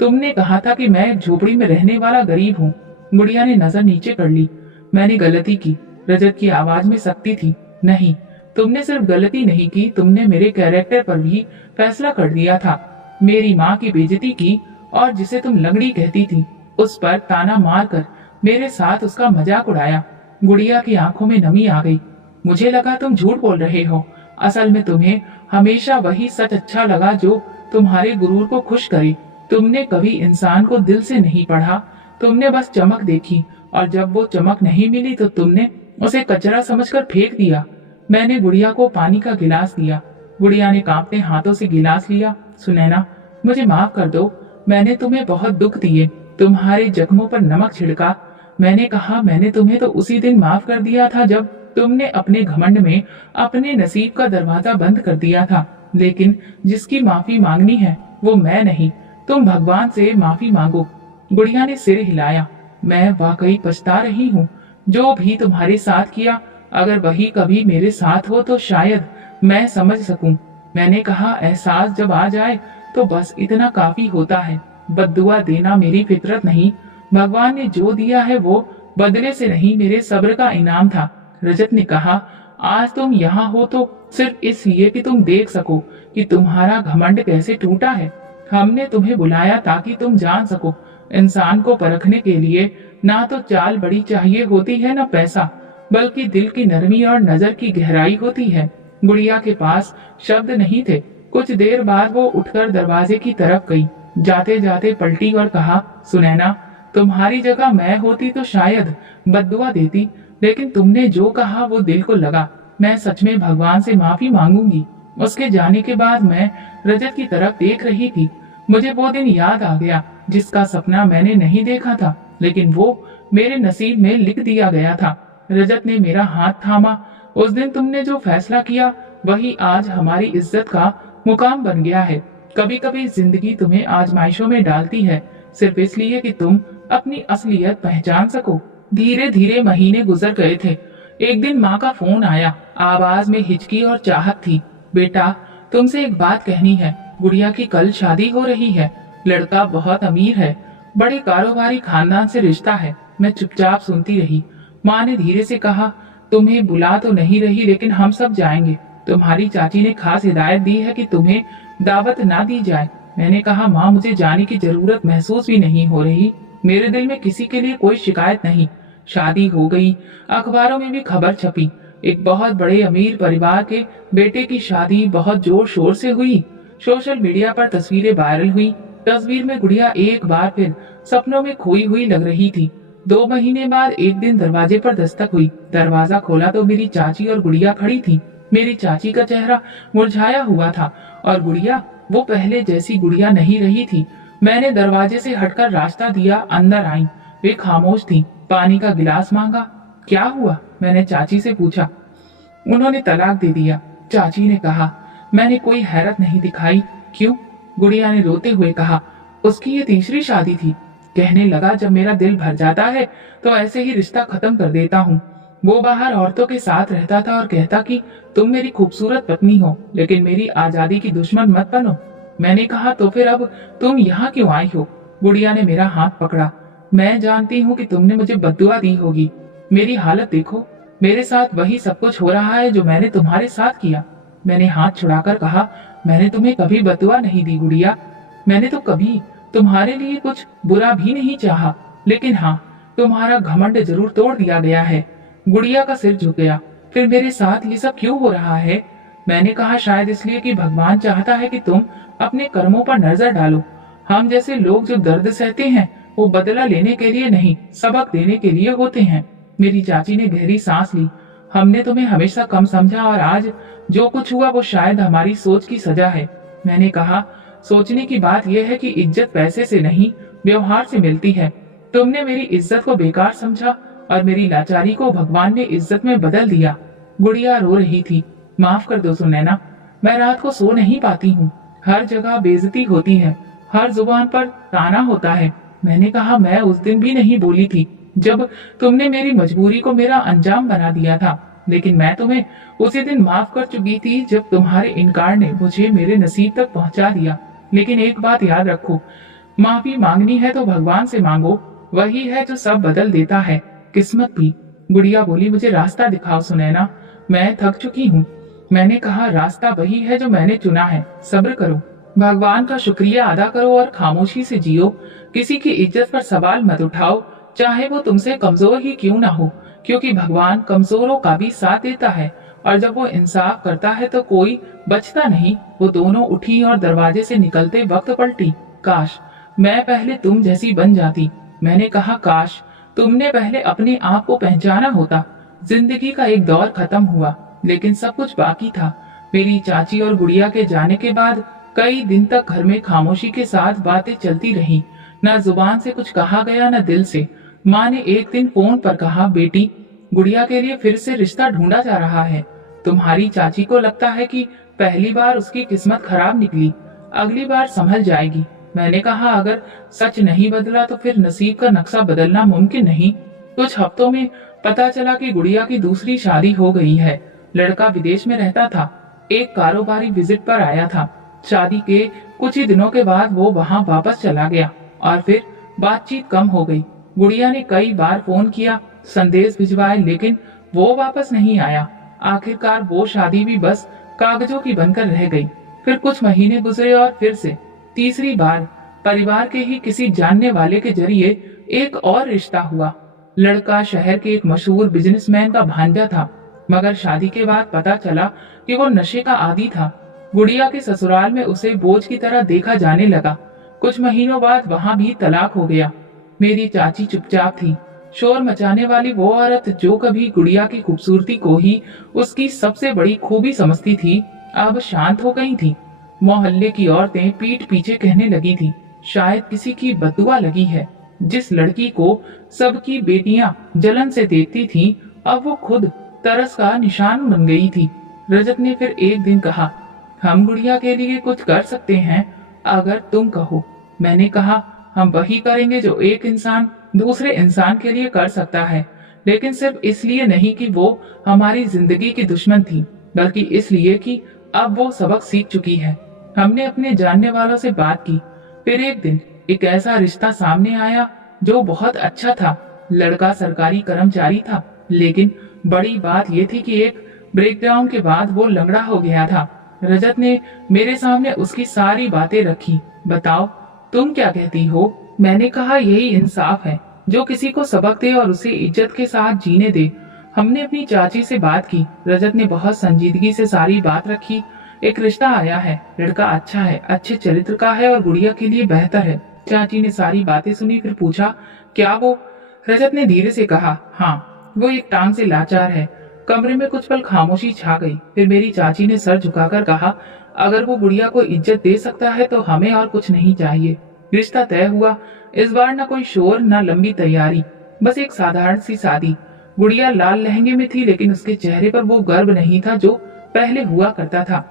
तुमने कहा था कि मैं एक झोपड़ी में रहने वाला गरीब हूँ। गुड़िया ने नजर नीचे कर ली। मैंने गलती की। रजत की आवाज में सख्ती थी। नहीं, तुमने सिर्फ गलती नहीं की, तुमने मेरे कैरेक्टर पर भी फैसला कर दिया था। मेरी माँ की बेइज्जती की, और जिसे तुम लंगड़ी कहती थी, उस पर ताना मारकर मेरे साथ उसका मजाक उड़ाया। गुड़िया की आंखों में नमी आ गई। मुझे लगा तुम झूठ बोल रहे हो। असल में तुम्हें हमेशा वही सच अच्छा लगा जो तुम्हारे गुरूर को खुश करे। तुमने कभी इंसान को दिल से नहीं पढ़ा, तुमने बस चमक देखी, और जब वो चमक नहीं मिली तो तुमने उसे कचरा समझकर फेंक दिया। मैंने गुड़िया को पानी का गिलास दिया। गुड़िया ने कांपते हाथों से गिलास लिया। सुनैना, मुझे माफ कर दो, मैंने तुम्हें बहुत दुख दिए, तुम्हारे जख्मों पर नमक छिड़का। मैंने कहा, मैंने तुम्हें तो उसी दिन माफ कर दिया था जब तुमने अपने घमंड में अपने नसीब का दरवाजा बंद कर दिया था। लेकिन जिसकी माफी मांगनी है वो मैं नहीं, तुम भगवान से माफी मांगो। गुड़िया ने सिर हिलाया। मैं वाकई पछता रही हूँ जो भी तुम्हारे साथ किया। अगर वही कभी मेरे साथ हो तो शायद मैं समझ सकूं। मैंने कहा, एहसास जब आ जाए तो बस इतना काफी होता है। बद्दुआ देना मेरी फितरत नहीं। भगवान ने जो दिया है वो बदले से नहीं, मेरे सब्र का इनाम था। रजत ने कहा, आज तुम यहाँ हो तो सिर्फ इसलिए कि तुम देख सको कि तुम्हारा घमंड कैसे टूटा है। हमने तुम्हें बुलाया ताकि तुम जान सको, इंसान को परखने के लिए ना तो चाल बड़ी चाहिए होती है ना पैसा, बल्कि दिल की नरमी और नजर की गहराई होती है। गुड़िया के पास शब्द नहीं थे। कुछ देर बाद वो उठकर दरवाजे की तरफ गई। जाते जाते पलटी और कहा, सुनैना, तुम्हारी जगह मैं होती तो शायद बद्दुआ देती, लेकिन तुमने जो कहा वो दिल को लगा। मैं सच में भगवान से माफी मांगूंगी। उसके जाने के बाद मैं रजत की तरफ देख रही थी। मुझे वो दिन याद आ गया जिसका सपना मैंने नहीं देखा था, लेकिन वो मेरे नसीब में लिख दिया गया था। रजत ने मेरा हाथ थामा। उस दिन तुमने जो फैसला किया वही आज हमारी इज्जत का मुकाम बन गया है। कभी कभी जिंदगी तुम्हें आजमाइशों में डालती है, सिर्फ इसलिए कि तुम अपनी असलियत पहचान सको। धीरे धीरे महीने गुजर गए थे। एक दिन माँ का फोन आया। आवाज में हिचकी और चाहत थी। बेटा, तुमसे एक बात कहनी है। गुड़िया की कल शादी हो रही है। लड़का बहुत अमीर है, बड़े कारोबारी खानदान से रिश्ता है। मैं चुपचाप सुनती रही। माँ ने धीरे से कहा, तुम्हें बुला तो नहीं रही, लेकिन हम सब जाएंगे। तुम्हारी चाची ने खास हिदायत दी है कि तुम्हें दावत ना दी जाए। मैंने कहा, माँ मुझे जाने की जरूरत महसूस भी नहीं हो रही। मेरे दिल में किसी के लिए कोई शिकायत नहीं। शादी हो गई, अखबारों में भी खबर छपी, एक बहुत बड़े अमीर परिवार के बेटे की शादी बहुत जोर शोर से हुई। सोशल मीडिया पर तस्वीरें वायरल हुई। तस्वीर में गुड़िया एक बार फिर सपनों में खोई हुई लग रही थी। 2 महीने बाद एक दिन दरवाजे पर दस्तक हुई। दरवाजा खोला तो मेरी चाची और गुड़िया खड़ी थी। मेरी चाची का चेहरा मुरझाया हुआ था और गुड़िया वो पहले जैसी गुड़िया नहीं रही थी। मैंने दरवाजे से हटकर रास्ता दिया, अंदर आई। वे खामोश थी। पानी का गिलास मांगा। क्या हुआ? मैंने चाची से पूछा। उन्होंने तलाक दे दिया, चाची ने कहा। मैंने कोई हैरत नहीं दिखाई। क्यों? गुड़िया ने रोते हुए कहा। उसकी ये तीसरी शादी थी। कहने लगा, जब मेरा दिल भर जाता है तो ऐसे ही रिश्ता खत्म कर देता हूँ। वो बाहर औरतों के साथ रहता था और कहता कि तुम मेरी खूबसूरत पत्नी हो, लेकिन मेरी आजादी की दुश्मन मत बनो। मैंने कहा, तो फिर अब तुम यहाँ क्यों आई हो? गुड़िया ने मेरा हाथ पकड़ा। मैं जानती हूँ कि तुमने मुझे बद्दुआ दी होगी। मेरी हालत देखो, मेरे साथ वही सब कुछ हो रहा है जो मैंने तुम्हारे साथ किया। मैंने हाथ छुड़ाकर कहा, मैंने तुम्हें कभी बद्दुआ नहीं दी गुड़िया। मैंने तो कभी तुम्हारे लिए कुछ बुरा भी नहीं चाहा, लेकिन हाँ, तुम्हारा घमंड जरूर तोड़ दिया गया है। गुड़िया का सिर झुक गया। फिर मेरे साथ ये सब क्यों हो रहा है? मैंने कहा, शायद इसलिए कि भगवान चाहता है कि तुम अपने कर्मों पर नजर डालो। हम जैसे लोग जो दर्द सहते हैं वो बदला लेने के लिए नहीं, सबक देने के लिए होते हैं। मेरी चाची ने गहरी सांस ली। हमने तुम्हें हमेशा कम समझा और आज जो कुछ हुआ वो शायद हमारी सोच की सजा है। मैंने कहा, सोचने की बात यह है कि इज्जत पैसे से नहीं, व्यवहार से मिलती है। तुमने मेरी इज्जत को बेकार समझा और मेरी लाचारी को भगवान ने इज्जत में बदल दिया। गुड़िया रो रही थी। माफ कर दो सुनैना, मैं रात को सो नहीं पाती हूँ। हर जगह बेइज्जती होती है, हर जुबान पर ताना होता है। मैंने कहा, मैं उस दिन भी नहीं बोली थी जब तुमने मेरी मजबूरी को मेरा अंजाम बना दिया था, लेकिन मैं तुम्हें उसी दिन माफ कर चुकी थी जब तुम्हारे इनकार ने मुझे मेरे नसीब तक पहुंचा दिया। लेकिन एक बात याद रखो, माफी मांगनी है तो भगवान से मांगो, वही है जो सब बदल देता है, किस्मत भी। गुड़िया बोली, मुझे रास्ता दिखाओ सुनैना, मैं थक चुकी हूँ। मैंने कहा, रास्ता वही है जो मैंने चुना है, सब्र करो, भगवान का शुक्रिया अदा करो और खामोशी से जियो। किसी की इज्जत पर सवाल मत उठाओ, चाहे वो तुमसे कमजोर ही क्यों ना हो, क्योंकि भगवान कमजोरों का भी साथ देता है और जब वो इंसाफ करता है तो कोई बचता नहीं। वो दोनों उठी और दरवाजे से निकलते वक्त पलटी। काश मैं पहले तुम जैसी बन जाती। मैंने कहा, काश तुमने पहले अपने आप को पहचाना होता। जिंदगी का एक दौर खत्म हुआ, लेकिन सब कुछ बाकी था। मेरी चाची और गुड़िया के जाने के बाद कई दिन तक घर में खामोशी के साथ बातें चलती रही। न जुबान से कुछ कहा गया, न दिल से। माँ ने एक दिन फोन पर कहा, बेटी, गुड़िया के लिए फिर से रिश्ता ढूंढा जा रहा है। तुम्हारी चाची को लगता है कि पहली बार उसकी किस्मत खराब निकली, अगली बार संभल जाएगी। मैंने कहा, अगर सच नहीं बदला तो फिर नसीब का नक्शा बदलना मुमकिन नहीं। कुछ हफ्तों में पता चला कि गुड़िया की दूसरी शादी हो गई है। लड़का विदेश में रहता था, एक कारोबारी विजिट पर आया था। शादी के कुछ ही दिनों के बाद वो वहाँ वापस चला गया और फिर बातचीत कम हो गई। गुड़िया ने कई बार फोन किया, संदेश भिजवाए, लेकिन वो वापस नहीं आया। आखिरकार वो शादी भी बस कागजों की बनकर रह गई। फिर कुछ महीने गुजरे और फिर से तीसरी बार परिवार के ही किसी जानने वाले के जरिए एक और रिश्ता हुआ। लड़का शहर के एक मशहूर बिजनेसमैन का भांजा था, मगर शादी के बाद पता चला कि वो नशे का आदी था। गुड़िया के ससुराल में उसे बोझ की तरह देखा जाने लगा। कुछ महीनों बाद वहाँ भी तलाक हो गया। मेरी चाची चुपचाप थी। शोर मचाने वाली वो औरत जो कभी गुड़िया की खूबसूरती को ही उसकी सबसे बड़ी खूबी समझती थी, अब शांत हो गई थी। मोहल्ले की औरतें पीठ पीछे कहने लगी थी, शायद किसी की बददुआ लगी है। जिस लड़की को सबकी बेटियां जलन से देखती थीं, अब वो खुद तरस का निशान बन गई थी। रजत ने फिर एक दिन कहा, हम गुड़िया के लिए कुछ कर सकते हैं अगर तुम कहो। मैंने कहा, हम वही करेंगे जो एक इंसान दूसरे इंसान के लिए कर सकता है, लेकिन सिर्फ इसलिए नहीं कि वो हमारी जिंदगी की दुश्मन थी, बल्कि इसलिए कि अब वो सबक सीख चुकी है। हमने अपने जानने वालों से बात की। फिर एक दिन एक ऐसा रिश्ता सामने आया जो बहुत अच्छा था। लड़का सरकारी कर्मचारी था, लेकिन बड़ी बात यह थी कि एक ब्रेकडाउन के बाद वो लंगड़ा हो गया था। रजत ने मेरे सामने उसकी सारी बातें रखी। बताओ तुम क्या कहती हो? मैंने कहा यही इंसाफ है, जो किसी को सबक दे और उसे इज्जत के साथ जीने दे। हमने अपनी चाची से बात की। रजत ने बहुत संजीदगी से सारी बात रखी। एक रिश्ता आया है, लड़का अच्छा है, अच्छे चरित्र का है और गुड़िया के लिए बेहतर है। चाची ने सारी बातें सुनी, फिर पूछा क्या वो? रजत ने धीरे से कहा हाँ, वो एक टांग से लाचार है। कमरे में कुछ पल खामोशी छा गई। फिर मेरी चाची ने सर झुकाकर कहा अगर वो गुड़िया को इज्जत दे सकता है तो हमें और कुछ नहीं चाहिए। रिश्ता तय हुआ। इस बार न कोई शोर न लंबी तैयारी, बस एक साधारण सी शादी। गुड़िया लाल लहंगे में थी, लेकिन उसके चेहरे पर वो गर्व नहीं था जो पहले हुआ करता था,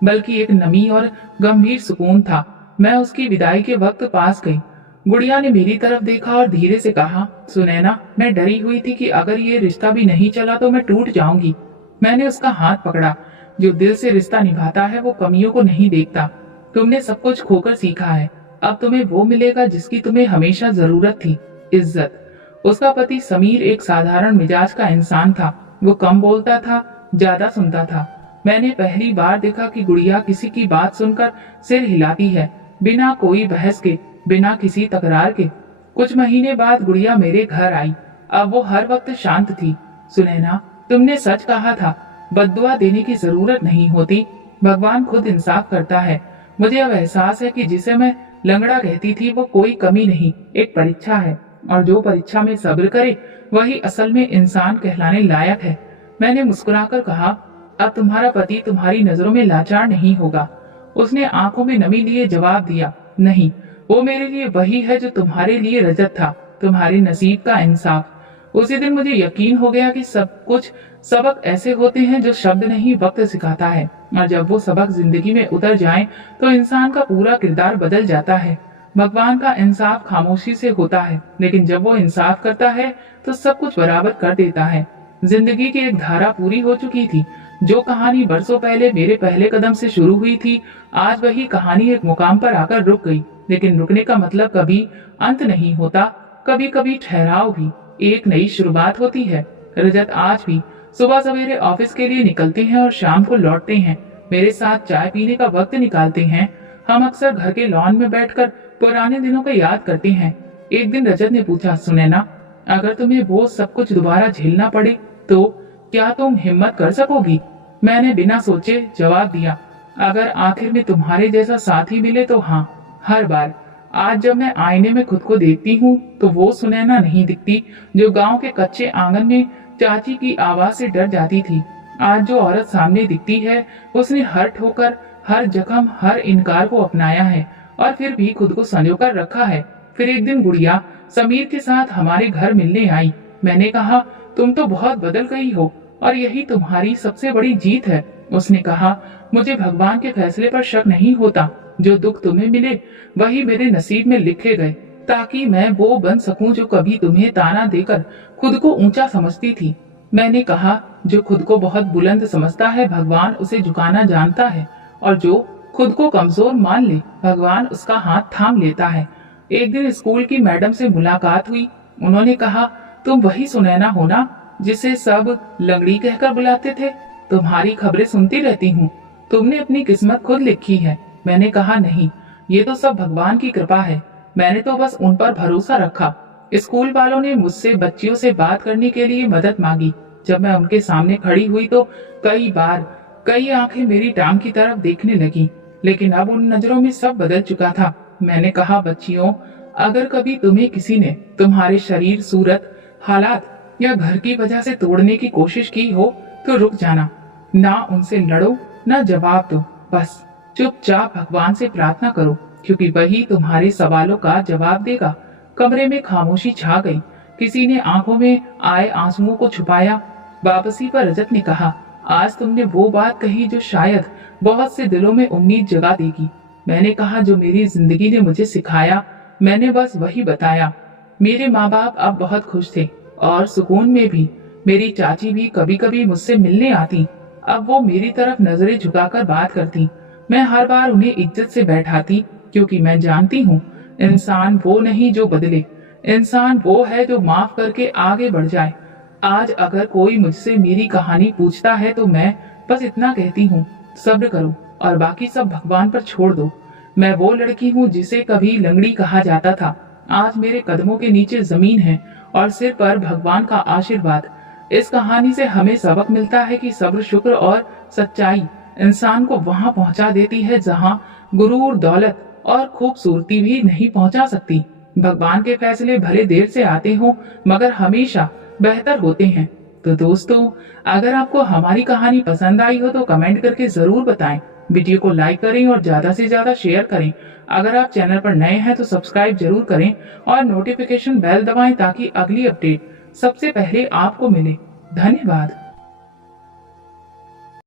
बल्कि एक नमी और गंभीर सुकून था। मैं उसकी विदाई के वक्त पास गई। गुड़िया ने मेरी तरफ देखा और धीरे से कहा सुनैना, मैं डरी हुई थी कि अगर ये रिश्ता भी नहीं चला तो मैं टूट जाऊंगी। मैंने उसका हाथ पकड़ा। जो दिल से रिश्ता निभाता है वो कमियों को नहीं देखता। तुमने सब कुछ खोकर सीखा है, अब तुम्हें वो मिलेगा जिसकी तुम्हें हमेशा जरूरत थी, इज्जत। उसका पति समीर एक साधारण मिजाज का इंसान था। वो कम बोलता था, ज्यादा सुनता था। मैंने पहली बार देखा कि गुड़िया किसी की बात सुनकर सिर हिलाती है, बिना कोई बहस के, बिना किसी तकरार के। कुछ महीने बाद गुड़िया मेरे घर आई। अब वो हर वक्त शांत थी। सुनैना, तुमने सच कहा था, बद्दुआ देने की जरूरत नहीं होती, भगवान खुद इंसाफ करता है। मुझे अब एहसास है कि जिसे मैं लंगड़ा कहती थी वो कोई कमी नहीं, एक परीक्षा है, और जो परीक्षा में सब्र करे वही असल में इंसान कहलाने लायक है। मैंने मुस्कुराकर कहा अब तुम्हारा पति तुम्हारी नजरों में लाचार नहीं होगा। उसने आंखों में नमी लिए जवाब दिया नहीं, वो मेरे लिए वही है जो तुम्हारे लिए रजत था, तुम्हारे नसीब का इंसाफ। उसी दिन मुझे यकीन हो गया कि सब कुछ सबक ऐसे होते हैं जो शब्द नहीं वक्त सिखाता है, और जब वो सबक जिंदगी में उतर जाएं तो इंसान का पूरा किरदार बदल जाता है। भगवान का इंसाफ खामोशी से होता है, लेकिन जब वो इंसाफ करता है तो सब कुछ बराबर कर देता है। जिंदगी की एक धारा पूरी हो चुकी थी। जो कहानी बरसों पहले मेरे पहले कदम से शुरू हुई थी, आज वही कहानी एक मुकाम पर आकर रुक गई। लेकिन रुकने का मतलब कभी अंत नहीं होता, कभी कभी ठहराव भी एक नई शुरुआत होती है। रजत आज भी सुबह सवेरे ऑफिस के लिए निकलते हैं और शाम को लौटते हैं। मेरे साथ चाय पीने का वक्त निकालते हैं। हम अक्सर घर के लॉन में बैठकर पुराने दिनों को याद करते हैं। एक दिन रजत ने पूछा सुनैना, अगर तुम्हें वो सब कुछ दोबारा झेलना पड़े तो क्या तुम हिम्मत कर सकोगी? मैंने बिना सोचे जवाब दिया, अगर आखिर में तुम्हारे जैसा साथी मिले तो हाँ, हर बार। आज जब मैं आईने में खुद को देखती हूँ तो वो सुनैना नहीं दिखती जो गांव के कच्चे आंगन में चाची की आवाज से डर जाती थी। आज जो औरत सामने दिखती है उसने हर ठोकर, हर जख्म, हर इनकार को अपनाया है और फिर भी खुद को संजोकर रखा है। फिर एक दिन गुड़िया समीर के साथ हमारे घर मिलने आई। मैंने कहा तुम तो बहुत बदल गई हो और यही तुम्हारी सबसे बड़ी जीत है। उसने कहा मुझे भगवान के फैसले पर शक नहीं होता। जो दुख तुम्हें मिले वही मेरे नसीब में लिखे गए, ताकि मैं वो बन सकूं जो कभी तुम्हें ताना देकर खुद को ऊंचा समझती थी। मैंने कहा जो खुद को बहुत बुलंद समझता है भगवान उसे झुकाना जानता है, और जो खुद को कमजोर मान ले भगवान उसका हाथ थाम लेता है। एक दिन स्कूल की मैडम से मुलाकात हुई। उन्होंने कहा तुम वही सुनैना हो ना जिसे सब लंगड़ी कहकर बुलाते थे? तुम्हारी खबरें सुनती रहती हूँ, तुमने अपनी किस्मत खुद लिखी है। मैंने कहा नहीं, ये तो सब भगवान की कृपा है, मैंने तो बस उन पर भरोसा रखा। स्कूल वालों ने मुझसे बच्चियों से बात करने के लिए मदद मांगी। जब मैं उनके सामने खड़ी हुई तो कई आंखें मेरी टांग की तरफ देखने लगी, लेकिन अब उन नजरों में सब बदल चुका था। मैंने कहा बच्चियों, अगर कभी तुम्हें किसी ने तुम्हारे शरीर, सूरत, हालात या घर की वजह से तोड़ने की कोशिश की हो तो रुक जाना, ना उनसे लड़ो, ना जवाब दो, बस चुपचाप भगवान से प्रार्थना करो, क्योंकि वही तुम्हारे सवालों का जवाब देगा। कमरे में खामोशी छा गई। किसी ने आंखों में आए आंसुओं को छुपाया। वापसी पर रजत ने कहा, आज तुमने वो बात कही जो शायद बहुत से दिलों में उम्मीद जगा देगी। मैंने कहा जो मेरी जिंदगी ने मुझे सिखाया मैंने बस वही बताया। मेरे माँ बाप अब बहुत खुश थे और सुकून में भी। मेरी चाची भी कभी कभी मुझसे मिलने आती। अब वो मेरी तरफ नजरें झुकाकर बात करती। मैं हर बार उन्हें इज्जत से बैठाती, क्योंकि मैं जानती हूँ इंसान वो नहीं जो बदले, इंसान वो है जो माफ करके आगे बढ़ जाए। आज अगर कोई मुझसे मेरी कहानी पूछता है तो मैं बस इतना कहती हूँ, सब्र करो, और बाकी सब भगवान पर छोड़ दो। मैं वो लड़की हूँ जिसे कभी लंगड़ी कहा जाता था। आज मेरे कदमों के नीचे जमीन है और सिर पर भगवान का आशीर्वाद। इस कहानी से हमें सबक मिलता है कि सब्र, शुक्र और सच्चाई इंसान को वहां पहुंचा देती है जहां गुरूर, दौलत और खूबसूरती भी नहीं पहुंचा सकती। भगवान के फैसले भले देर से आते हों मगर हमेशा बेहतर होते हैं। तो दोस्तों, अगर आपको हमारी कहानी पसंद आई हो तो कमेंट करके जरूर बताएं। वीडियो को लाइक करें और ज्यादा से ज्यादा शेयर करें। अगर आप चैनल पर नए हैं तो सब्सक्राइब जरूर करें और नोटिफिकेशन बेल दबाएं ताकि अगली अपडेट सबसे पहले आपको मिले। धन्यवाद।